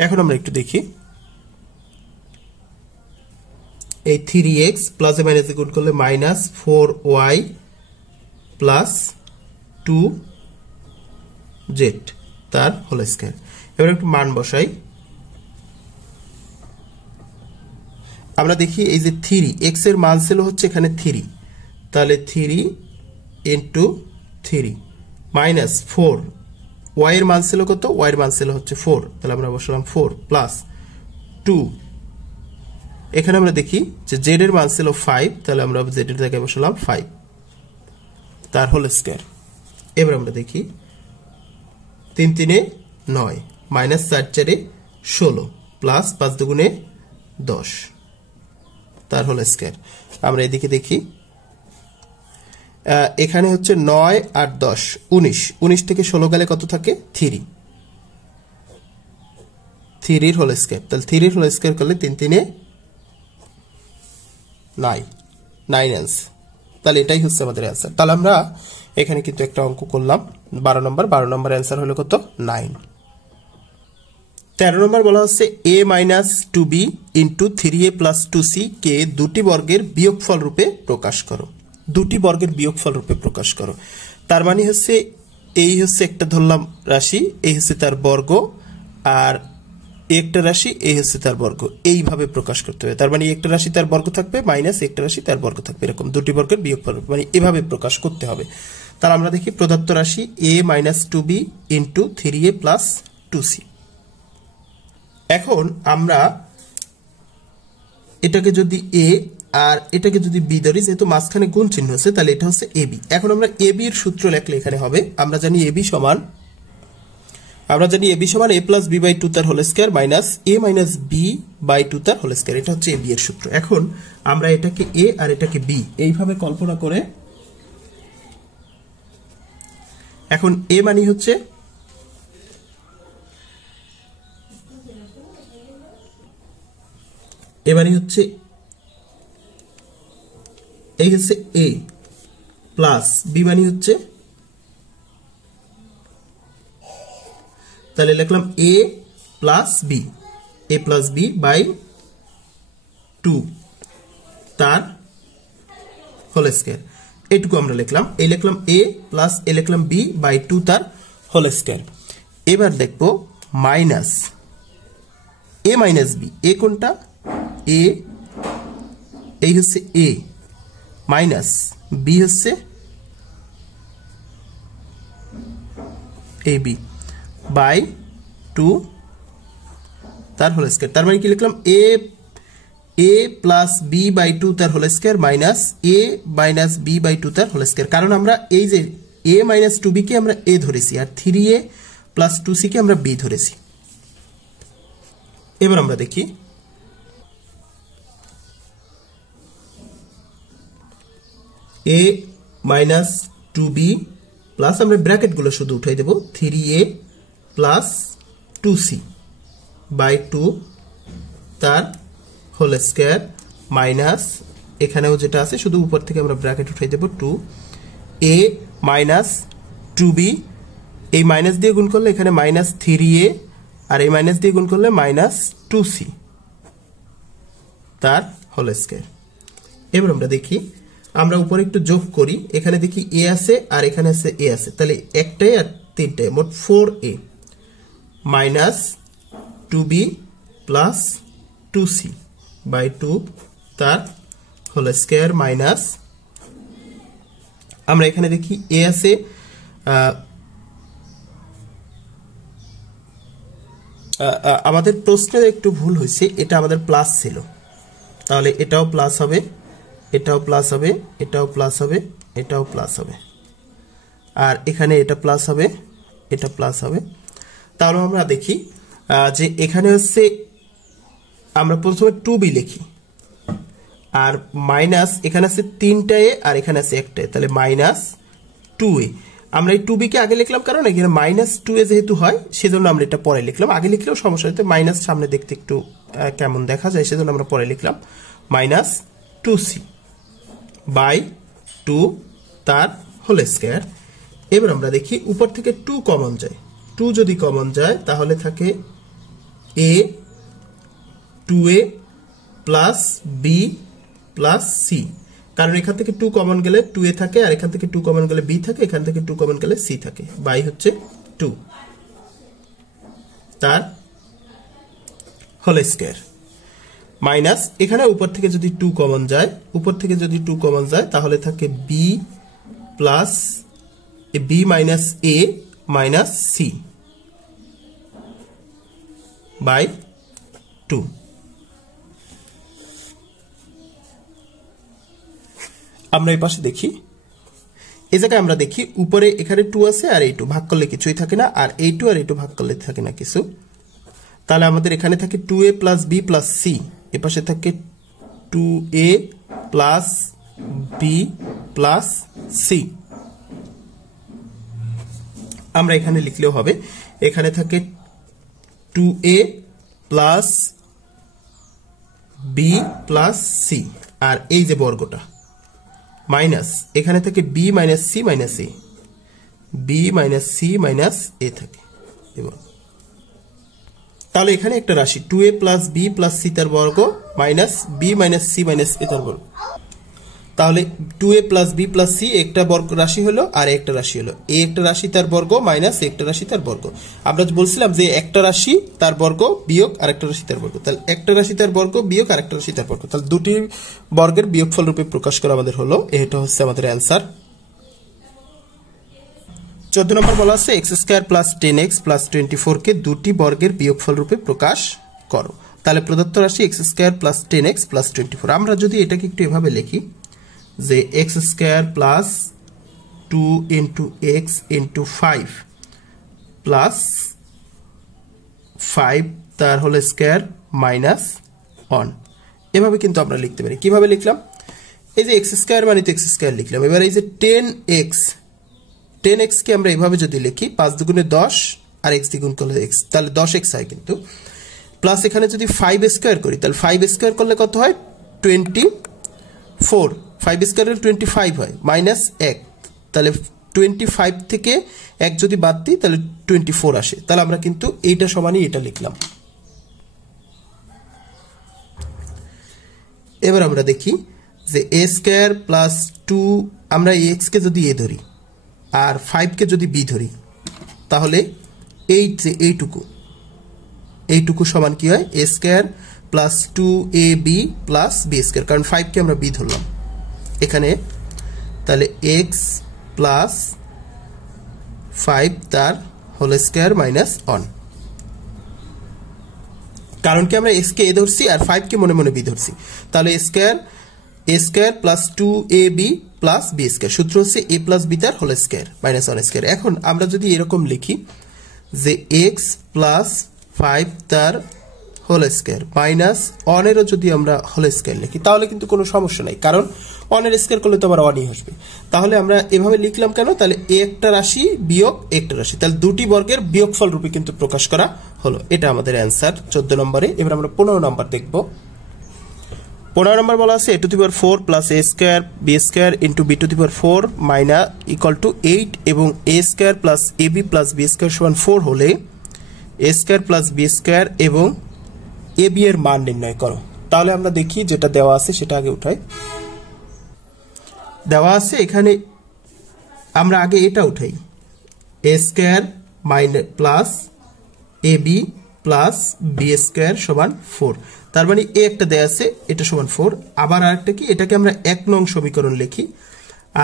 এখন আমরা একটু দেখি, এই 3x প্লাস এ মাইনাস গুণ করলে মাইনাস 4y প্লাস 2z তার হোল স্কয়ার। এবার একটু মান বসাই, আমরা দেখি এই যে 3x এর মান ছিল হচ্ছে এখানে 3, তাহলে 3 ইন্টু 3 মাইনাস 4, y এর মান ছিল কত, y এর মান ছিল হচ্ছে 4, তাহলে আমরা বসালাম 4 প্লাস 2, এখানে আমরা দেখি যে z এর মান ছিল 5, তাহলে আমরা z এর জায়গায় বসালাম 5 তার হোল স্কয়ার। এবার আমরা দেখি 3 3 9 মাইনাস 4 4 16 প্লাস 5 দুগুণে 10 তার হোল স্কয়ার। আমরা এদিকে দেখি, এখানে হচ্ছে 9 আর 10 19, 19 থেকে 16 গেলে কত থাকে 3, 3 এর হোল স্কয়ার। তাহলে 3 এর হোল স্কয়ার করলে 3 3 9, 9 आंसर। তাহলে এটাই হচ্ছে আমাদের आंसर। তাহলে আমরা এখানে কিন্তু একটা অঙ্ক করলাম 12 নম্বর, 12 নম্বর आंसर হলো কত 9। 13 নম্বর বলা হচ্ছে a - 2b * 3a + 2c কে দুটি বর্গের বিয়োগফল রূপে প্রকাশ করো। দুটি বর্গের বিয়োগফল রূপে প্রকাশ করো, তার মানে হচ্ছে এই হচ্ছে একটা ধরলাম রাশি, এই হচ্ছে তার বর্গ, আর একটা রাশি এই হচ্ছে তার বর্গ, এইভাবে প্রকাশ করতে হবে। তার মানে একটা রাশি তার বর্গ থাকবে মাইনাস একটা রাশি তার বর্গ থাকবে, এরকম দুটি বর্গের বিয়োগফল মানে এভাবে প্রকাশ করতে হবে। তাহলে আমরা দেখি প্রদত্ত রাশি a - 2b * 3a + 2c। এখন আমরা এটাকে যদি a আর এটাকে যদি b ধরি, যেহেতু মাঝখানে গুণ চিহ্ন আছে তাহলে এটা হচ্ছে ab। এখন আমরা ab এর সূত্র লিখলে এখানে হবে, আমরা জানি ab সমান a + b/2 তার whole square minus a - b/2 তার হোল স্কয়ার, এটা হচ্ছে ab এর সূত্র। এখন আমরা এটাকে a আর এটাকে b এইভাবে কল্পনা করে, এখন a মানে হচ্ছে এই হচ্ছে a প্লাস b মানে হচ্ছে, তাহলে লিখলাম a + b/2 তার হোল স্কয়ার, এটুকু আমরা লিখলাম। এই লিখলাম a প্লাস এ লিখলাম b/2 তার হোল স্কয়ার। এবার দেখব মাইনাস a - b, a কোনটা a, এই হচ্ছে a মাইনাস b হচ্ছে ab/2 তার হোল স্কয়ার। তার মানে কি লিখলাম a + b/2 তার whole square minus a - b/2 তার হোল স্কয়ার। কারণ আমরা এই যে a - 2b কে আমরা a ধরেছি আর 3a + 2c কে আমরা b ধরেছি। এবার আমরা দেখি a - 2b প্লাস, আমরা ব্র্যাকেট গুলো শুধু উঠাই দেব, 3a + 2c/2 তার হোল স্কয়ার মাইনাস, এখানেও যেটা আছে শুধু উপর থেকে আমরা ব্র্যাকেট উঠাই দেব 2a - 2b, এই মাইনাস দিয়ে গুণ করলে এখানে -3a আর এই মাইনাস দিয়ে গুণ করলে -2c তার হোল স্কয়ার। এবার আমরা দেখি, আমরা উপরে একটু যোগ করি, এখানে দেখি a আছে আর এখানে আছে a আছে, তাহলে একটাই আর তিনটাই মোট 4a - 2b + 2c/2 তার হোল স্কয়ার মাইনাস, আমরা এখানে দেখি a আছে, আমাদের প্রশ্নে একটু ভুল হয়েছে, এটা আমাদের প্লাস ছিল, তাহলে এটাও প্লাস হবে, এটাও প্লাস হবে, এটাও প্লাস হবে, এটাও প্লাস হবে, আর এখানে এটা প্লাস হবে, এটা প্লাস হবে। তাহলে আমরা দেখি যে এখানে হচ্ছে আমরা প্রথমে 2b লিখি আর মাইনাস, এখানে আছে 3টা a আর এখানে আছে একটা a, তাহলে -2a। আমরা এই 2b কে আগে লিখলাম কারণ এখানে -2a যেহেতু হয় সেজন্য আমরা এটা পরে লিখলাম, আগে লিখলেও সমস্যা হতো, মাইনাস সামনে দেখতে একটু কেমন দেখা যায় সেজন্য আমরা পরে লিখলাম -2c/2 তার হোল স্কয়ার। এবার আমরা দেখি উপর থেকে 2 কমন যায়, 2 যদি কমন যায় তাহলে থাকে a 2a + b + c, কারণ এখান থেকে 2 কমন গেলে 2a থাকে আর এখান থেকে 2 কমন গেলে b থাকে, এখান থেকে 2 কমন গেলে c থাকে, বাই হচ্ছে 2 তার হোল স্কয়ার মাইনাস, এখানে উপর থেকে যদি 2 কমন যায়, উপর থেকে যদি 2 কমন যায় তাহলে থাকে b + a - c/2। আমরা এই পাশে দেখি, এই জায়গায় আমরা দেখি উপরে এখানে 2 আছে আর এই 2 ভাগ করলে কিছুই থাকে না, আর এই 2 আর এই 2 ভাগ করলে থাকে না কিছু, তাহলে আমাদের এখানে থাকে 2a + b + c, এ পাশে থাকে 2a + বি প্লাস সি। আমরা এখানে লিখলেও হবে, এখানে থাকে 2a plus B plus C, আর এই যে বর্গটা মাইনাস এখানে থাকে B minus C minus A, B minus C minus A থাকে। এবং তাহলে এখানে একটা রাশি 2a plus B plus C তার বর্গ minus B minus C minus A তার বর্গ। তাহলে 2a plus B plus C একটা বর্গ রাশি হলো, আর একটা রাশি হলো এ একটা রাশি তার বর্গ মাইনাস একটা রাশি তার বর্গ। আমরা বলছিলাম যে একটা রাশি তার বর্গ বিয়োগ আরেকটা রাশি তার বর্গ, তাহলে একটা রাশি তার বর্গ বিয়োগ আরেকটা রাশি তার বর্গ, তাহলে দুটি বর্গের বিয়োগফল রূপে প্রকাশ করা আমাদের হলো। এটা হচ্ছে আমাদের অ্যান্সার। 14 নম্বর বলা আছে x square plus 10x plus 24 কে দুটি বর্গের বিয়োগফল রূপে প্রকাশ করো। তাহলে প্রদত্ত রাশি x square plus 10x plus 24। আমরা যদি এটাকে একটু এভাবে লিখি যে x square plus 2 into x into 5 plus 5 তার হোল স্কয়ার মাইনাস 1, এভাবে কিন্তু আমরা লিখতে পারি। কিভাবে লিখলাম? এই যে এক্স স্কয়ার মানে তো এক্স স্কয়ার লিখলাম। এবার এই যে 10x কে আমরা এভাবে যদি লিখি 5 দুগুণে 10 আর x দ্বিগুণ করলে x, তাহলে 10x হয় কিন্তু। প্লাস এখানে যদি 5 স্কয়ার করি তাহলে 5 স্কয়ার করলে কত হয়? 24। 5 স্কয়ারের 25 হয় মাইনাস 1, তাহলে 25 থেকে 1 যদি বাদ দিই তাহলে 24 আসে। তাহলে আমরা কিন্তু এইটা সমানই এটা লিখলাম। এবার আমরা দেখি যে a স্কয়ার প্লাস 2, আমরা x কে যদি a ধরি আর 5 কে যদি b ধরি তাহলে এইটুকু সমান কি হয়? a square plus 2ab plus b square, কারণ 5 কে আমরা b ধরলাম এখানে। তাহলে x প্লাস 5 তার হোল স্কয়ার মাইনাস 1, কারণ কি আমরা x কে a ধরছি আর 5 কে মনে মনে b ধরছি। তাহলে a square plus 2ab plus b square, সূত্র হচ্ছে a প্লাস b তার হোল স্কয়ার মাইনাস 1 স্কয়ার। এখন আমরা যদি এরকম লিখি যে x প্লাস 5 তার হোল স্কয়ার মাইনাস 1 এরও যদি আমরা হোল স্কয়ার লিখি তাহলে কিন্তু কোনো সমস্যা নাই, কারণ 1 এর স্কয়ার করলে তো আবার 1ই আসবে। তাহলে আমরা এভাবে লিখলাম কেন? তাহলে একটা রাশি বিয়োগ একটা রাশি, তাহলে দুটি বর্গের বিয়োগফল রূপে কিন্তু প্রকাশ করা হলো। এটা আমাদের অ্যান্সার 14 নম্বরে। এবার আমরা 15 নম্বর দেখব। 15 নম্বর বলা আছে a to the power 4 plus a square b square into b to the power 4 minus equal to 8 এবং a square plus ab plus b square সমান 4 হলে a square plus b square এবং ab এর মান নির্ণয় করো। তাহলে আমরা দেখি যেটা দেওয়া আছে সেটা আগে উঠাই। দেওয়া আছে এখানে, আমরা আগে এটা উঠাই, a square minus plus ab plus b square সমান 4। তার মানে এ একটা দেয়া আছে, এটা সমান 4। আবার আরেকটা কি, এটাকে আমরা 1 নং সমীকরণ লিখি।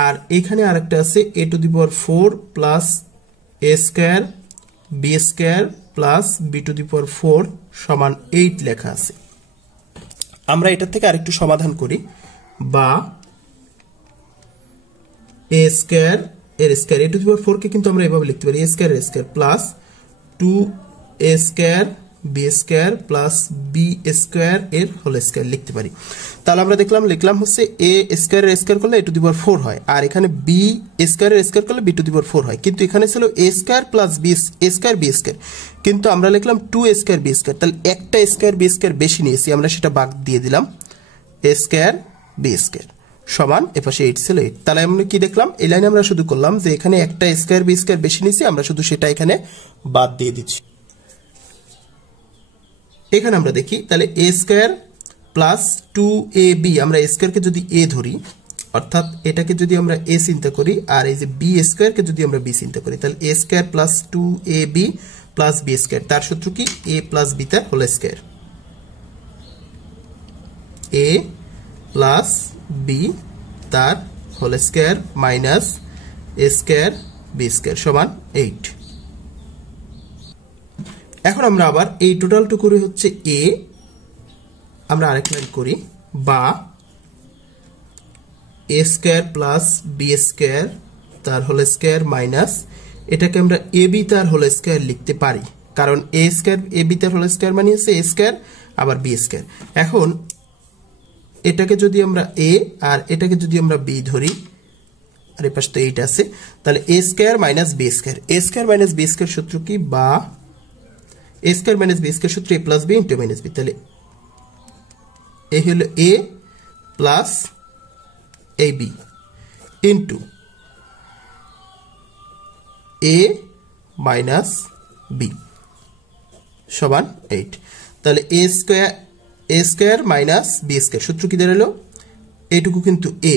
আর এখানে আরেকটা আছে a to the power 4 plus a square b square plus b to the power 4 সমান 8 লেখা আছে। আমরা এটা থেকে আরেকটু সমাধান করি, বা a স্কয়ার এর square a to the power 4 কে কিন্তু আমরা এভাবে লিখতে পারি a স্কয়ার এর square plus 2a square b square plus b square এর হোল স্কয়ার লিখতে পারি। তাহলে আমরা লিখলাম হচ্ছে a স্কয়ার এর স্কয়ার করলে a টু দি পাওয়ার 4 হয়, আর এখানে b স্কয়ার এর স্কয়ার করলে b টু দি পাওয়ার 4 হয়। কিন্তু এখানে ছিল a square plus b square b square, কিন্তু আমরা লিখলাম 2 স্কয়ার b স্কয়ার, তাহলে একটা স্কয়ার b স্কয়ার বেশি নিয়েছি, আমরা সেটা বাদ দিয়ে দিলাম a স্কয়ার b স্কয়ার সমান এপাশে 8 ছিল 8। তাহলে আমরা কি দেখলাম, এই লাইনে আমরা শুধু করলাম যে এখানে একটা স্কয়ার b স্কয়ার বেশি নিয়েছি, আমরা শুধু সেটা এখানে বাদ দিয়ে দিচ্ছি। এখানে আমরা দেখি তাহলে a স্কয়ার প্লাস 2ab, আমরা a স্কয়ার কে যদি a ধরি অর্থাৎ এটাকে যদি আমরা a চিন্তা করি, আর এই যে b স্কয়ার কে যদি আমরা b চিন্তা করি, তাহলে a square plus 2ab plus b square, তার সূত্র কি a প্লাস b তার whole square, a plus b তার whole square minus a square b square সমান 8। এখন আমরা আবার এই টোটালটুকু হচ্ছে a, আমরা আরেক লাইন করি, বা a square plus b square তার হোল স্কয়ার মাইনাস এটাকে আমরা ab তার হোল স্কয়ার লিখতে পারি, কারণ a স্কয়ার ab তার হোল স্কয়ার মানে হচ্ছে a স্কয়ার আবার b স্কয়ার। এখন এটাকে যদি আমরা এ আর এটাকে যদি আমরা বি ধরি, আর এই পাশে তো এইটা আছে, তাহলে A square minus B square, A square minus B square সূত্র কি, বা A square minus B square সূত্র A plus B into minus B, তাহলে এ হলো A plus A B into A minus B সমান 8। তাহলে A square minus B square সূত্র কি দাঁড়ালো, এইটুকু কিন্তু এ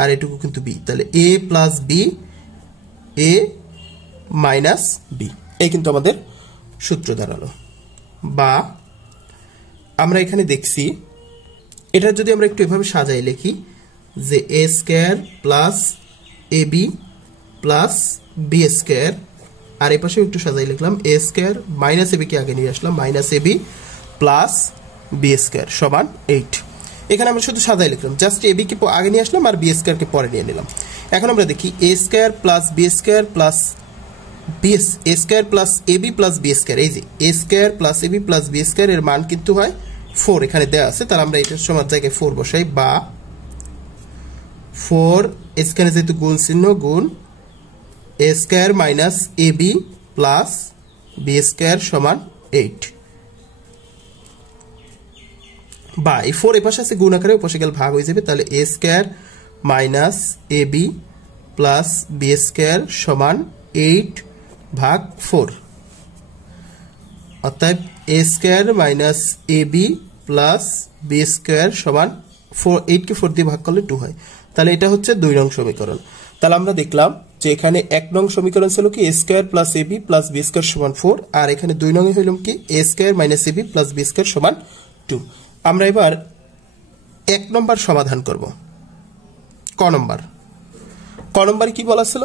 আর এটুকু কিন্তু বি, তাহলে এ plus B A minus B, এই কিন্তু আমাদের সূত্র দাঁড়ালো। বা আমরা এখানে দেখছি এটা যদি আমরা একটু এভাবে সাজাই লিখি যে A square plus A B plus B square, আর এই পাশে একটু সাজাই লিখলাম A square minus A B কে আগে নিয়ে আসলাম, minus A B plus B square সমান 8। এখানে আমরা শুধু সাজাই লিখলাম, জাস্ট এ বি কে আগে নিয়ে আসলাম আর বি স্কয়ার কে পরে নিয়ে নিলাম। এখন আমরা দেখি A square plus B square plus A square plus A B plus B square, এই যে A square plus A B plus B square এর মান কিন্তু হয় 4, এখানে দেওয়া আছে, তাহলে আমরা এটার সমান জায়গায় 4 বসাই, বা 4 এখানে যেহেতু গুণ চিহ্ন গুণ এ square minus A B plus B square সমান 8, বা এই 4 এ পাশে আছে গুণ আকারে, ওপাশে গেলে ভাগ হয়ে যাবে, তাহলে A square minus A B plus B square সমান 8 ভাগ 4, অর্থাৎ এ square minus A B plus B square সমান 8 কে 4 দিয়ে ভাগ করলে 2 হয়, তাহলে এটা হচ্ছে 2 নং সমীকরণ। তাহলে আমরা দেখলাম যে এখানে 1 নং সমীকরণ ছিল কি এ square plus A B plus B square সমান 4, আর এখানে 2 নং এ হইল কি এ square minus A B plus B square সমান 2। আমরা এবার 1 নম্বর সমাধান করব। ক নম্বরে কি বলা ছিল,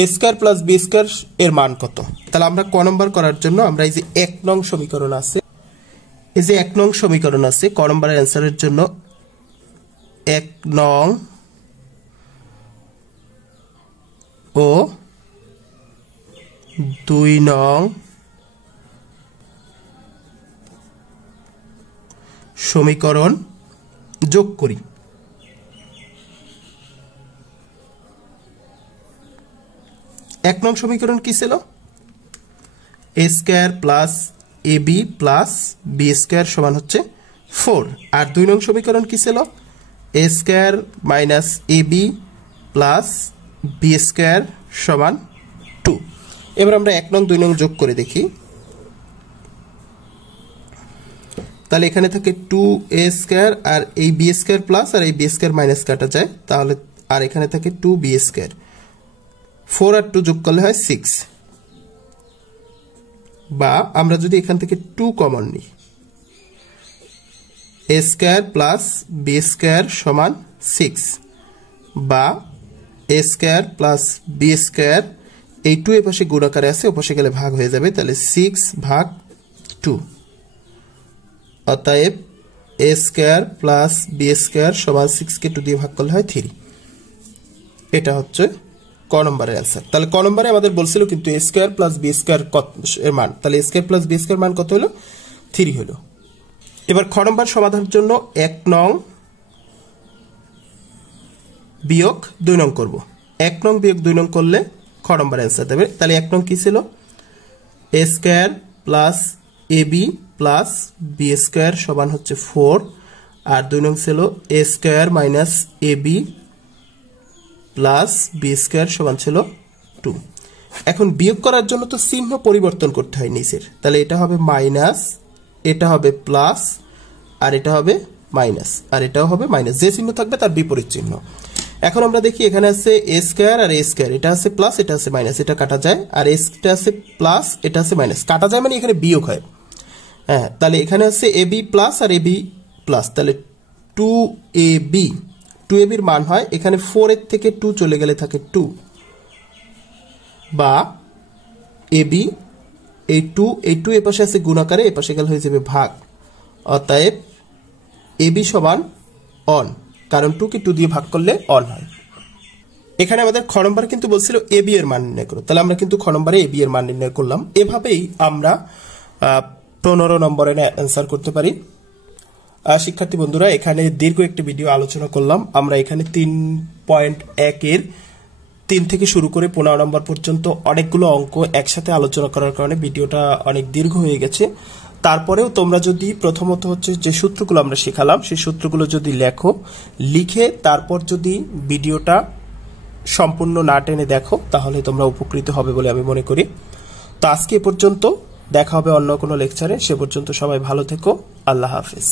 এ স্কয়ার প্লাস বি স্কয়ার এর মান কত। তাহলে আমরা ক নম্বর করার জন্য আমরা এই যে 1 নং সমীকরণ আছে, এই যে 1 নং সমীকরণ আছে, ক নম্বরের অ্যান্সারের জন্য 1 নং ও 2 নং সমীকরণ যোগ করি। 1 নং সমীকরণ কি ছিল, এ square plus A B plus B square সমান হচ্ছে 4, আর 2 নং সমীকরণ কি ছিল, এ square minus A B plus B square সমান 2। এবার আমরা 1 নং 2 নং যোগ করে দেখি, তাহলে এখানে থাকে 2a স্কয়ার আর এই বি স্কয়ার প্লাস আর এই বি স্কয়ার মাইনাস কাটা যায়, তাহলে আর এখানে থাকে 2b স্কয়ার, 4 আর 2 যোগ করলে হয় 6, বা আমরা যদি এখান থেকে 2 কমন নিই, a square plus B square সমান 6, বা a square plus B square, এই 2 এর পাশে গুণ আকারে আছে, ওপাশে গেলে ভাগ হয়ে যাবে, তাহলে 6 ভাগ 2, অতএব A square plus B square সমান 6 কে 2 দিয়ে ভাগ করলে হয় 3। এটা হচ্ছে ক নম্বরের অ্যান্সার। তাহলে ক নম্বরে আমাদের বলছিল কিন্তু এ স্কয়ার প্লাস বি স্কয়ার এর মান, তাহলে A square plus B square মান কত হলো, 3 হলো। এবার খ নম্বর সমাধানের জন্য 1 নং বিয়োগ 2 নং করব। 1 নং বিয়োগ 2 নং করলে খ নম্বর অ্যান্সার দেবে। তাহলে 1 নং কি ছিল, এ square plus A B plus B square সমান হচ্ছে 4, আর 2 নং ছিল এ square minus A B plus B square সমান ছিল 2। এখন বিয়োগ করার জন্য তো চিহ্ন পরিবর্তন করতে হয় নিচের, তাহলে এটা হবে মাইনাস, এটা হবে প্লাস, আর এটা হবে মাইনাস, আর এটাও হবে মাইনাস, যে চিহ্ন থাকবে তার বিপরীত চিহ্ন। এখন আমরা দেখি এখানে আছে A square R A square, এটা আছে প্লাস এটা আছে মাইনাস, এটা কাটা যায়, আর এটা আছে প্লাস এটা আছে মাইনাস, কাটা যায় মানে এখানে বিয়োগ হয়। হ্যাঁ, তাহলে এখানে আছে A B plus R A B plus, তাহলে 2ab, 2ab এর মান হয় এখানে 4 এর থেকে 2 চলে গেলে থাকে 2, বা ab এই 2 এর পাশে আছে গুণ আকারে, এর পাশে গেলে হয়ে যাবে ভাগ, অতএব ab সমান অন, কারণ 2 কে 2 দিয়ে ভাগ করলে অন হয়। এখানে আমাদের খ নম্বরে কিন্তু বলছিল ab এর মান নির্ণয় করো, তাহলে আমরা কিন্তু খ নম্বরে ab এর মান নির্ণয় করলাম। এভাবেই আমরা 15 নম্বরে অ্যান্সার করতে পারি। শিক্ষার্থী বন্ধুরা, এখানে দীর্ঘ একটি ভিডিও আলোচনা করলাম। আমরা এখানে 3.1 এর 3 থেকে শুরু করে 15 নম্বর পর্যন্ত অনেকগুলো অঙ্ক একসাথে আলোচনা করার কারণে ভিডিওটা অনেক দীর্ঘ হয়ে গেছে। তারপরেও তোমরা যদি প্রথমত হচ্ছে যে সূত্রগুলো আমরা শেখালাম সেই সূত্রগুলো যদি লিখে তারপর যদি ভিডিওটা সম্পূর্ণ না টেনে দেখো তাহলে তোমরা উপকৃত হবে বলে আমি মনে করি। তো আজকে এ পর্যন্ত, দেখা হবে অন্য কোনো লেকচারে। সে পর্যন্ত সবাই ভালো থেকো। আল্লাহ হাফেজ।